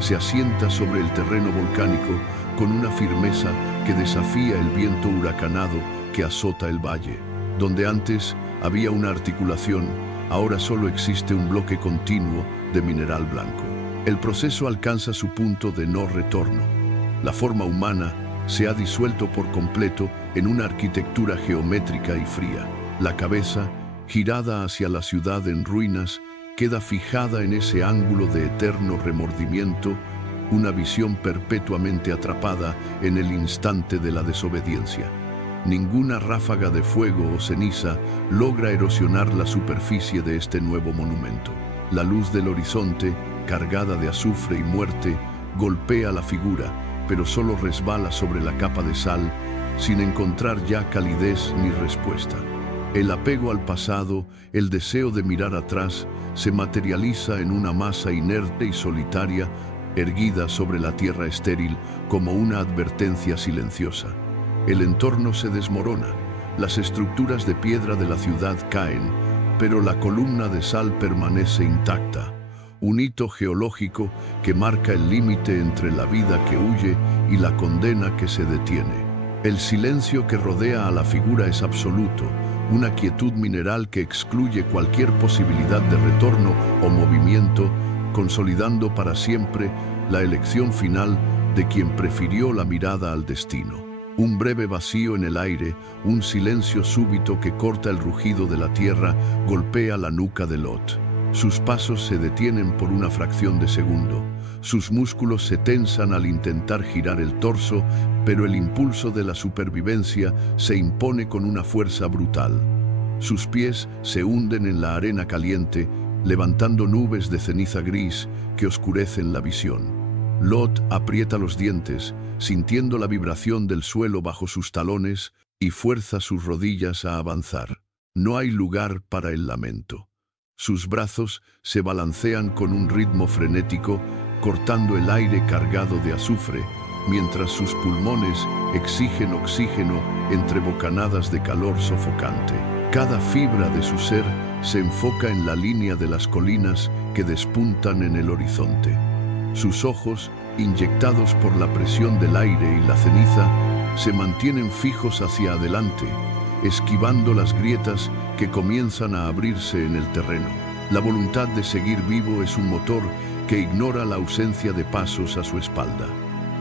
se asienta sobre el terreno volcánico con una firmeza que desafía el viento huracanado que azota el valle. Donde antes había una articulación, ahora solo existe un bloque continuo de mineral blanco. El proceso alcanza su punto de no retorno. La forma humana se ha disuelto por completo en una arquitectura geométrica y fría. La cabeza, girada hacia la ciudad en ruinas, queda fijada en ese ángulo de eterno remordimiento, una visión perpetuamente atrapada en el instante de la desobediencia. Ninguna ráfaga de fuego o ceniza logra erosionar la superficie de este nuevo monumento. La luz del horizonte, cargada de azufre y muerte, golpea la figura, pero solo resbala sobre la capa de sal, sin encontrar ya calidez ni respuesta. El apego al pasado, el deseo de mirar atrás, se materializa en una masa inerte y solitaria, erguida sobre la tierra estéril como una advertencia silenciosa. El entorno se desmorona, las estructuras de piedra de la ciudad caen, pero la columna de sal permanece intacta, un hito geológico que marca el límite entre la vida que huye y la condena que se detiene. El silencio que rodea a la figura es absoluto, una quietud mineral que excluye cualquier posibilidad de retorno o movimiento, consolidando para siempre la elección final de quien prefirió la mirada al destino. Un breve vacío en el aire, un silencio súbito que corta el rugido de la tierra, golpea la nuca de Lot. Sus pasos se detienen por una fracción de segundo. Sus músculos se tensan al intentar girar el torso, pero el impulso de la supervivencia se impone con una fuerza brutal. Sus pies se hunden en la arena caliente, levantando nubes de ceniza gris que oscurecen la visión. Lot aprieta los dientes, sintiendo la vibración del suelo bajo sus talones, y fuerza sus rodillas a avanzar. No hay lugar para el lamento. Sus brazos se balancean con un ritmo frenético, cortando el aire cargado de azufre, mientras sus pulmones exigen oxígeno entre bocanadas de calor sofocante. Cada fibra de su ser se enfoca en la línea de las colinas que despuntan en el horizonte. Sus ojos, inyectados por la presión del aire y la ceniza, se mantienen fijos hacia adelante, esquivando las grietas que comienzan a abrirse en el terreno. La voluntad de seguir vivo es un motor que ignora la ausencia de pasos a su espalda.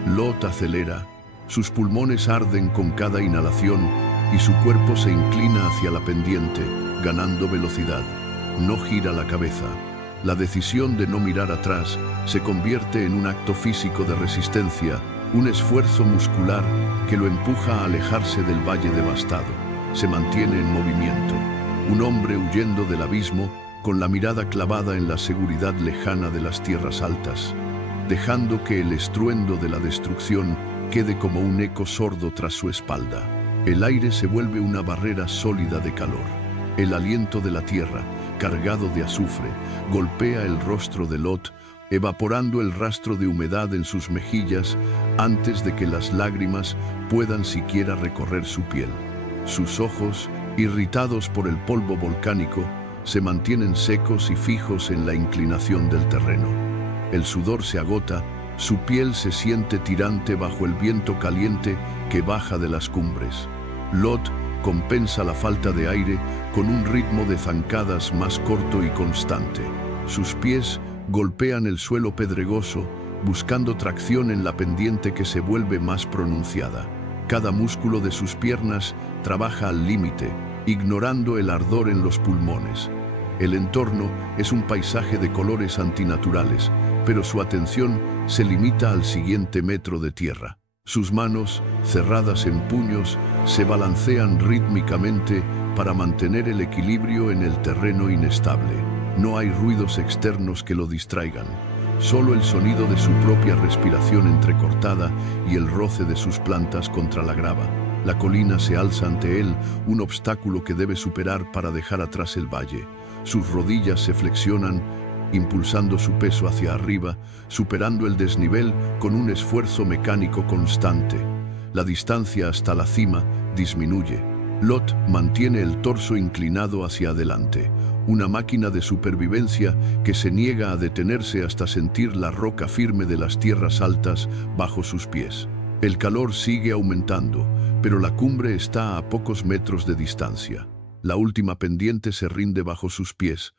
Lot acelera, sus pulmones arden con cada inhalación y su cuerpo se inclina hacia la pendiente, ganando velocidad. No gira la cabeza. La decisión de no mirar atrás se convierte en un acto físico de resistencia, un esfuerzo muscular que lo empuja a alejarse del valle devastado. Se mantiene en movimiento. Un hombre huyendo del abismo, con la mirada clavada en la seguridad lejana de las tierras altas, dejando que el estruendo de la destrucción quede como un eco sordo tras su espalda. El aire se vuelve una barrera sólida de calor. El aliento de la tierra, cargado de azufre, golpea el rostro de Lot, evaporando el rastro de humedad en sus mejillas antes de que las lágrimas puedan siquiera recorrer su piel. Sus ojos, irritados por el polvo volcánico, se mantienen secos y fijos en la inclinación del terreno. El sudor se agota, su piel se siente tirante bajo el viento caliente que baja de las cumbres. Lot compensa la falta de aire con un ritmo de zancadas más corto y constante. Sus pies golpean el suelo pedregoso, buscando tracción en la pendiente que se vuelve más pronunciada. Cada músculo de sus piernas trabaja al límite, ignorando el ardor en los pulmones. El entorno es un paisaje de colores antinaturales, pero su atención se limita al siguiente metro de tierra. Sus manos, cerradas en puños, se balancean rítmicamente para mantener el equilibrio en el terreno inestable. No hay ruidos externos que lo distraigan, solo el sonido de su propia respiración entrecortada y el roce de sus plantas contra la grava. La colina se alza ante él, un obstáculo que debe superar para dejar atrás el valle. Sus rodillas se flexionan, impulsando su peso hacia arriba, superando el desnivel con un esfuerzo mecánico constante. La distancia hasta la cima disminuye. Lot mantiene el torso inclinado hacia adelante, una máquina de supervivencia que se niega a detenerse hasta sentir la roca firme de las tierras altas bajo sus pies. El calor sigue aumentando, pero la cumbre está a pocos metros de distancia. La última pendiente se rinde bajo sus pies.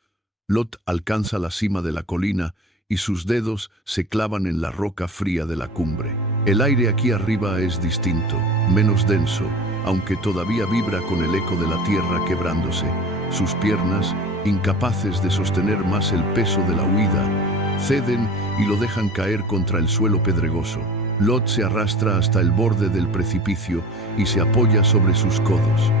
Lot alcanza la cima de la colina y sus dedos se clavan en la roca fría de la cumbre. El aire aquí arriba es distinto, menos denso, aunque todavía vibra con el eco de la tierra quebrándose. Sus piernas, incapaces de sostener más el peso de la huida, ceden y lo dejan caer contra el suelo pedregoso. Lot se arrastra hasta el borde del precipicio y se apoya sobre sus codos.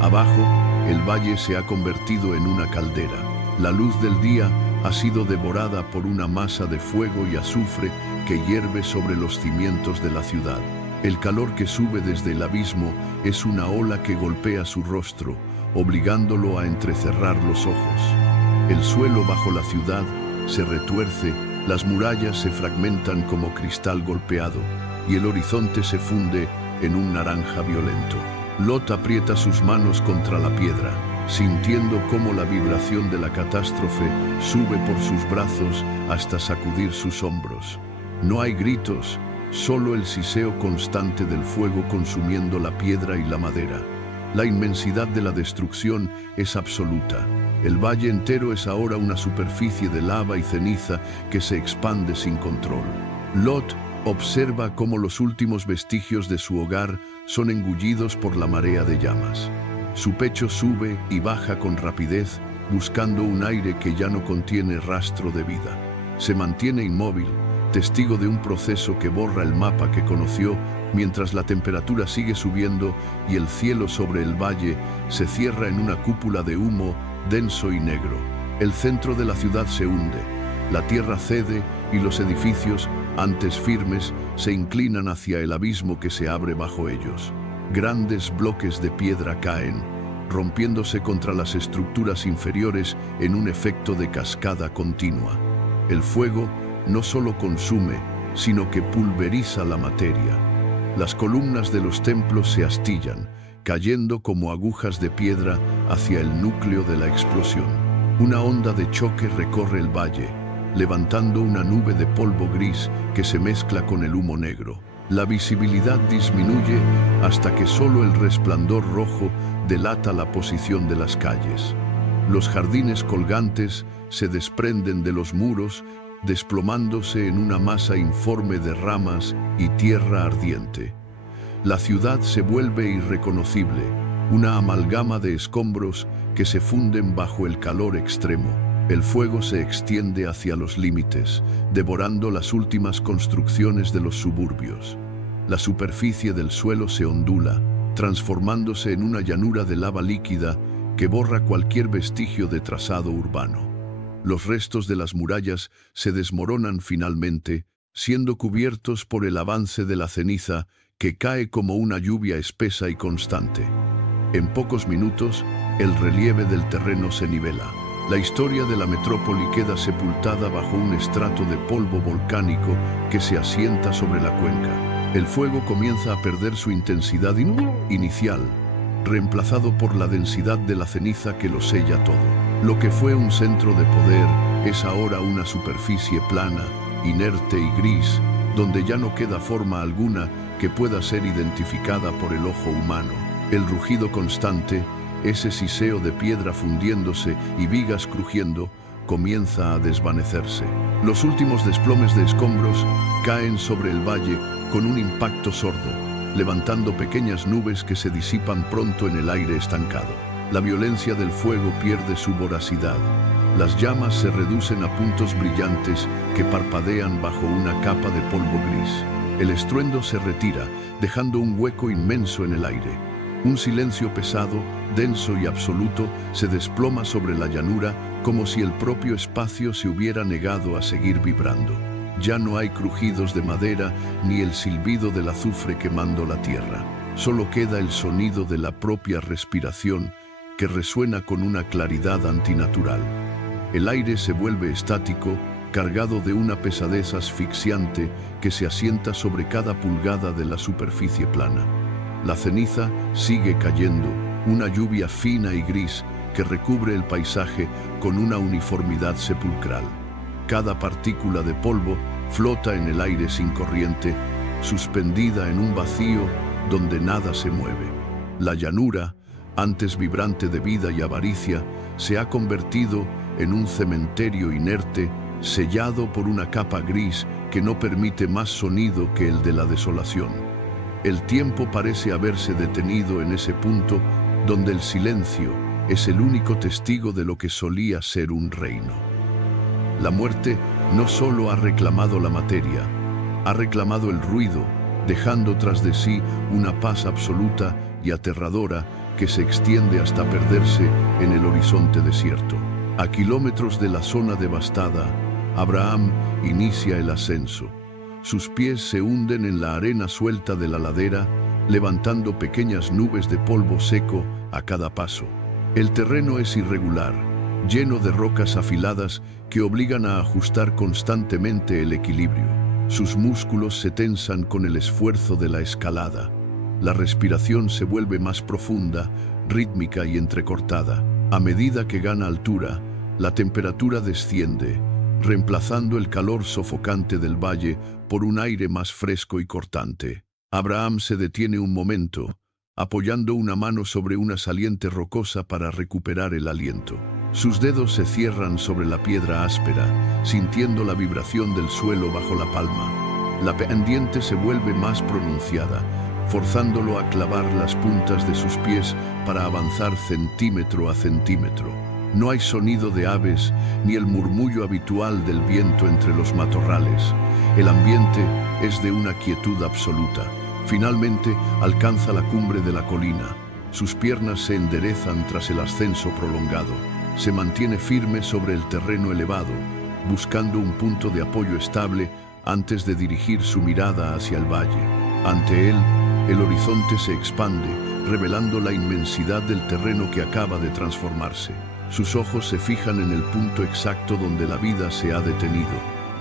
Abajo, el valle se ha convertido en una caldera. La luz del día ha sido devorada por una masa de fuego y azufre que hierve sobre los cimientos de la ciudad. El calor que sube desde el abismo es una ola que golpea su rostro, obligándolo a entrecerrar los ojos. El suelo bajo la ciudad se retuerce, las murallas se fragmentan como cristal golpeado y el horizonte se funde en un naranja violento. Lot aprieta sus manos contra la piedra, sintiendo cómo la vibración de la catástrofe sube por sus brazos hasta sacudir sus hombros. No hay gritos, solo el siseo constante del fuego consumiendo la piedra y la madera. La inmensidad de la destrucción es absoluta. El valle entero es ahora una superficie de lava y ceniza que se expande sin control. Lot observa cómo los últimos vestigios de su hogar son engullidos por la marea de llamas. Su pecho sube y baja con rapidez, buscando un aire que ya no contiene rastro de vida. Se mantiene inmóvil, testigo de un proceso que borra el mapa que conoció, mientras la temperatura sigue subiendo y el cielo sobre el valle se cierra en una cúpula de humo denso y negro. El centro de la ciudad se hunde, la tierra cede y los edificios, antes firmes, se inclinan hacia el abismo que se abre bajo ellos. Grandes bloques de piedra caen, rompiéndose contra las estructuras inferiores en un efecto de cascada continua. El fuego no solo consume, sino que pulveriza la materia. Las columnas de los templos se astillan, cayendo como agujas de piedra hacia el núcleo de la explosión. Una onda de choque recorre el valle, levantando una nube de polvo gris que se mezcla con el humo negro. La visibilidad disminuye hasta que solo el resplandor rojo delata la posición de las calles. Los jardines colgantes se desprenden de los muros, desplomándose en una masa informe de ramas y tierra ardiente. La ciudad se vuelve irreconocible, una amalgama de escombros que se funden bajo el calor extremo. El fuego se extiende hacia los límites, devorando las últimas construcciones de los suburbios. La superficie del suelo se ondula, transformándose en una llanura de lava líquida que borra cualquier vestigio de trazado urbano. Los restos de las murallas se desmoronan finalmente, siendo cubiertos por el avance de la ceniza que cae como una lluvia espesa y constante. En pocos minutos, el relieve del terreno se nivela. La historia de la metrópoli queda sepultada bajo un estrato de polvo volcánico que se asienta sobre la cuenca. El fuego comienza a perder su intensidad inicial, reemplazado por la densidad de la ceniza que lo sella todo. Lo que fue un centro de poder es ahora una superficie plana, inerte y gris, donde ya no queda forma alguna que pueda ser identificada por el ojo humano. El rugido constante, ese siseo de piedra fundiéndose y vigas crujiendo, comienza a desvanecerse. Los últimos desplomes de escombros caen sobre el valle con un impacto sordo, levantando pequeñas nubes que se disipan pronto en el aire estancado. La violencia del fuego pierde su voracidad. Las llamas se reducen a puntos brillantes que parpadean bajo una capa de polvo gris. El estruendo se retira, dejando un hueco inmenso en el aire. Un silencio pesado, denso y absoluto se desploma sobre la llanura como si el propio espacio se hubiera negado a seguir vibrando. Ya no hay crujidos de madera ni el silbido del azufre quemando la tierra. Solo queda el sonido de la propia respiración que resuena con una claridad antinatural. El aire se vuelve estático, cargado de una pesadez asfixiante que se asienta sobre cada pulgada de la superficie plana. La ceniza sigue cayendo, una lluvia fina y gris que recubre el paisaje con una uniformidad sepulcral. Cada partícula de polvo flota en el aire sin corriente, suspendida en un vacío donde nada se mueve. La llanura, antes vibrante de vida y avaricia, se ha convertido en un cementerio inerte, sellado por una capa gris que no permite más sonido que el de la desolación. El tiempo parece haberse detenido en ese punto donde el silencio es el único testigo de lo que solía ser un reino. La muerte no solo ha reclamado la materia, Ha reclamado el ruido, dejando tras de sí una paz absoluta y aterradora que se extiende hasta perderse en el horizonte desierto. A kilómetros de la zona devastada, Abraham inicia el ascenso. Sus pies se hunden en la arena suelta de la ladera, levantando pequeñas nubes de polvo seco a cada paso. El terreno es irregular, lleno de rocas afiladas que obligan a ajustar constantemente el equilibrio. Sus músculos se tensan con el esfuerzo de la escalada. La respiración se vuelve más profunda, rítmica y entrecortada. A medida que gana altura, la temperatura desciende, reemplazando el calor sofocante del valle por un aire más fresco y cortante. Abraham se detiene un momento, apoyando una mano sobre una saliente rocosa para recuperar el aliento. Sus dedos se cierran sobre la piedra áspera, sintiendo la vibración del suelo bajo la palma. La pendiente se vuelve más pronunciada, forzándolo a clavar las puntas de sus pies para avanzar centímetro a centímetro. No hay sonido de aves ni el murmullo habitual del viento entre los matorrales. El ambiente es de una quietud absoluta. Finalmente alcanza la cumbre de la colina. Sus piernas se enderezan tras el ascenso prolongado. Se mantiene firme sobre el terreno elevado, buscando un punto de apoyo estable antes de dirigir su mirada hacia el valle. Ante él, el horizonte se expande, revelando la inmensidad del terreno que acaba de transformarse. Sus ojos se fijan en el punto exacto donde la vida se ha detenido,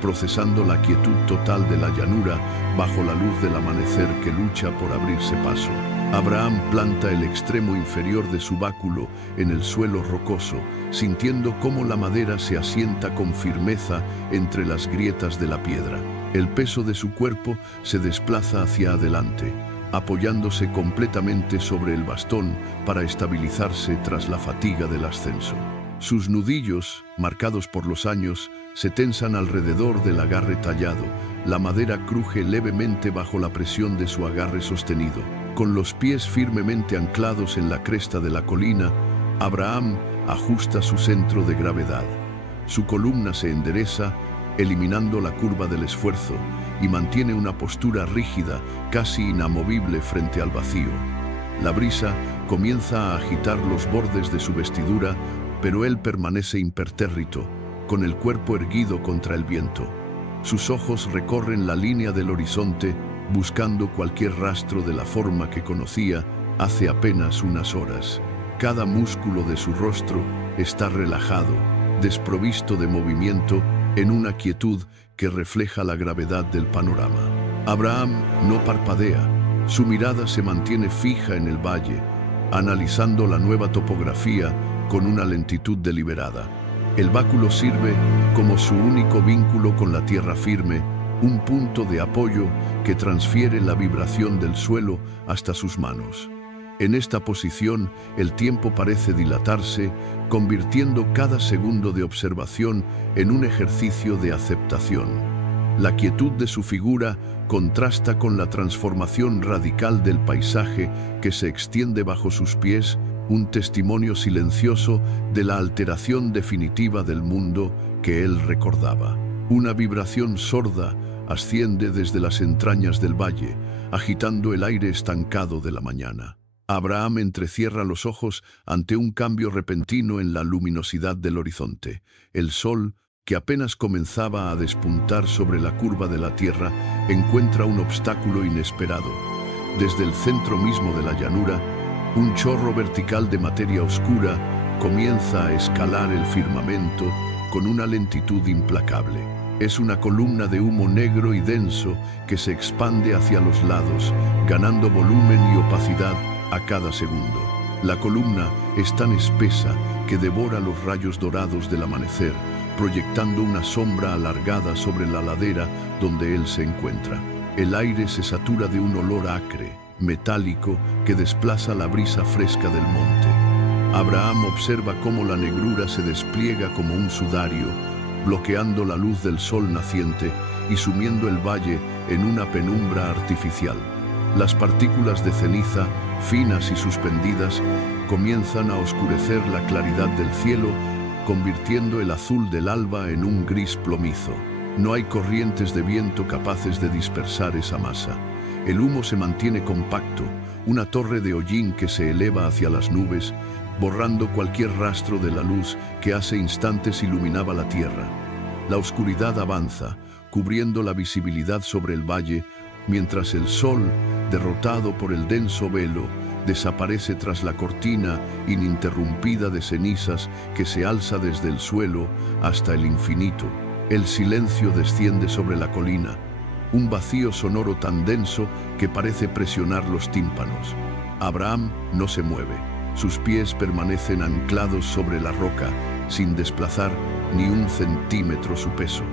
procesando la quietud total de la llanura bajo la luz del amanecer que lucha por abrirse paso. Abraham planta el extremo inferior de su báculo en el suelo rocoso, sintiendo cómo la madera se asienta con firmeza entre las grietas de la piedra. El peso de su cuerpo se desplaza hacia adelante, apoyándose completamente sobre el bastón para estabilizarse tras la fatiga del ascenso. Sus nudillos, marcados por los años, se tensan alrededor del agarre tallado. La madera cruje levemente bajo la presión de su agarre sostenido. Con los pies firmemente anclados en la cresta de la colina, Abraham ajusta su centro de gravedad. Su columna se endereza, eliminando la curva del esfuerzo, y mantiene una postura rígida, casi inamovible frente al vacío. La brisa comienza a agitar los bordes de su vestidura, pero él permanece impertérrito, con el cuerpo erguido contra el viento. Sus ojos recorren la línea del horizonte, buscando cualquier rastro de la forma que conocía hace apenas unas horas. Cada músculo de su rostro está relajado, desprovisto de movimiento, en una quietud que refleja la gravedad del panorama. Abraham no parpadea, su mirada se mantiene fija en el valle, analizando la nueva topografía con una lentitud deliberada. El báculo sirve como su único vínculo con la tierra firme, un punto de apoyo que transfiere la vibración del suelo hasta sus manos. En esta posición, el tiempo parece dilatarse, convirtiendo cada segundo de observación en un ejercicio de aceptación. La quietud de su figura contrasta con la transformación radical del paisaje que se extiende bajo sus pies, un testimonio silencioso de la alteración definitiva del mundo que él recordaba. Una vibración sorda asciende desde las entrañas del valle, agitando el aire estancado de la mañana. Abraham entrecierra los ojos ante un cambio repentino en la luminosidad del horizonte. El sol, que apenas comenzaba a despuntar sobre la curva de la tierra, encuentra un obstáculo inesperado. Desde el centro mismo de la llanura, un chorro vertical de materia oscura comienza a escalar el firmamento con una lentitud implacable. Es una columna de humo negro y denso que se expande hacia los lados, ganando volumen y opacidad a cada segundo. La columna es tan espesa que devora los rayos dorados del amanecer, proyectando una sombra alargada sobre la ladera donde él se encuentra. El aire se satura de un olor acre, metálico, que desplaza la brisa fresca del monte. Abraham observa cómo la negrura se despliega como un sudario, bloqueando la luz del sol naciente y sumiendo el valle en una penumbra artificial. Las partículas de ceniza, finas y suspendidas, comienzan a oscurecer la claridad del cielo, convirtiendo el azul del alba en un gris plomizo. No hay corrientes de viento capaces de dispersar esa masa. El humo se mantiene compacto, una torre de hollín que se eleva hacia las nubes, borrando cualquier rastro de la luz que hace instantes iluminaba la tierra. La oscuridad avanza, cubriendo la visibilidad sobre el valle, mientras el sol, derrotado por el denso velo, desaparece tras la cortina ininterrumpida de cenizas que se alza desde el suelo hasta el infinito. El silencio desciende sobre la colina, un vacío sonoro tan denso que parece presionar los tímpanos. Abraham no se mueve. Sus pies permanecen anclados sobre la roca, sin desplazar ni un centímetro su peso.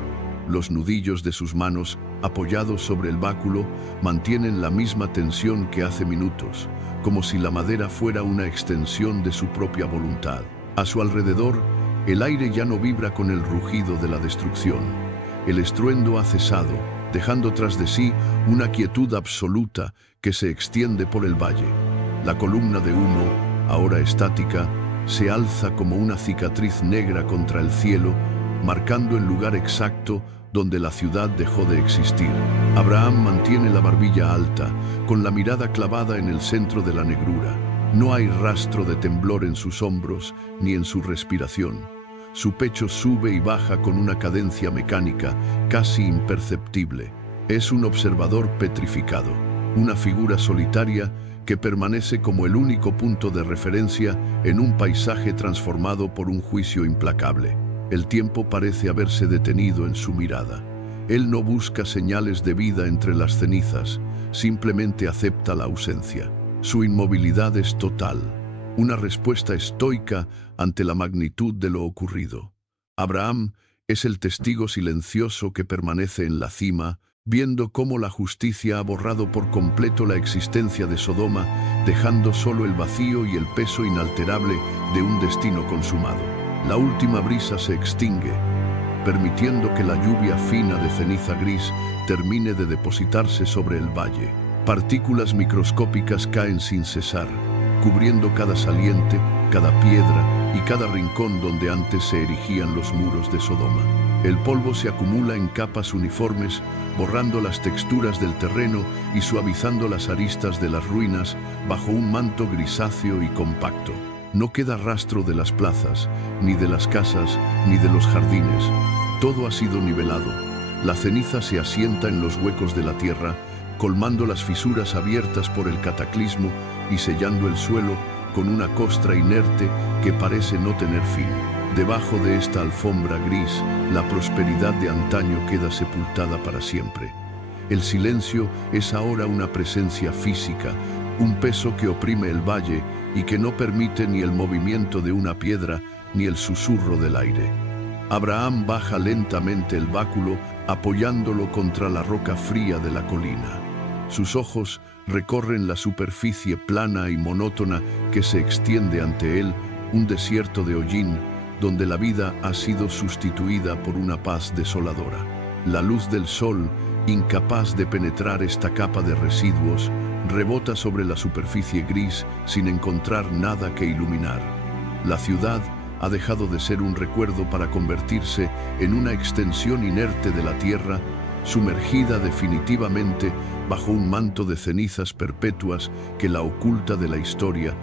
Los nudillos de sus manos, apoyados sobre el báculo, mantienen la misma tensión que hace minutos, como si la madera fuera una extensión de su propia voluntad. A su alrededor, el aire ya no vibra con el rugido de la destrucción. El estruendo ha cesado, dejando tras de sí una quietud absoluta que se extiende por el valle. La columna de humo, ahora estática, se alza como una cicatriz negra contra el cielo, marcando el lugar exacto donde la ciudad dejó de existir. Abraham mantiene la barbilla alta, con la mirada clavada en el centro de la negrura. No hay rastro de temblor en sus hombros ni en su respiración. Su pecho sube y baja con una cadencia mecánica casi imperceptible. Es un observador petrificado, una figura solitaria que permanece como el único punto de referencia en un paisaje transformado por un juicio implacable. El tiempo parece haberse detenido en su mirada. Él no busca señales de vida entre las cenizas, simplemente acepta la ausencia. Su inmovilidad es total, una respuesta estoica ante la magnitud de lo ocurrido. Abraham es el testigo silencioso que permanece en la cima, viendo cómo la justicia ha borrado por completo la existencia de Sodoma, dejando solo el vacío y el peso inalterable de un destino consumado. La última brisa se extingue, permitiendo que la lluvia fina de ceniza gris termine de depositarse sobre el valle. Partículas microscópicas caen sin cesar, cubriendo cada saliente, cada piedra y cada rincón donde antes se erigían los muros de Sodoma. El polvo se acumula en capas uniformes, borrando las texturas del terreno y suavizando las aristas de las ruinas bajo un manto grisáceo y compacto. No queda rastro de las plazas, ni de las casas, ni de los jardines. Todo ha sido nivelado. La ceniza se asienta en los huecos de la tierra, colmando las fisuras abiertas por el cataclismo y sellando el suelo con una costra inerte que parece no tener fin. Debajo de esta alfombra gris, la prosperidad de antaño queda sepultada para siempre. El silencio es ahora una presencia física, un peso que oprime el valle y que no permite ni el movimiento de una piedra ni el susurro del aire. Abraham baja lentamente el báculo, apoyándolo contra la roca fría de la colina. Sus ojos recorren la superficie plana y monótona que se extiende ante él, un desierto de hollín, donde la vida ha sido sustituida por una paz desoladora. La luz del sol, incapaz de penetrar esta capa de residuos, rebota sobre la superficie gris sin encontrar nada que iluminar. La ciudad ha dejado de ser un recuerdo para convertirse en una extensión inerte de la tierra, sumergida definitivamente bajo un manto de cenizas perpetuas que la oculta de la historia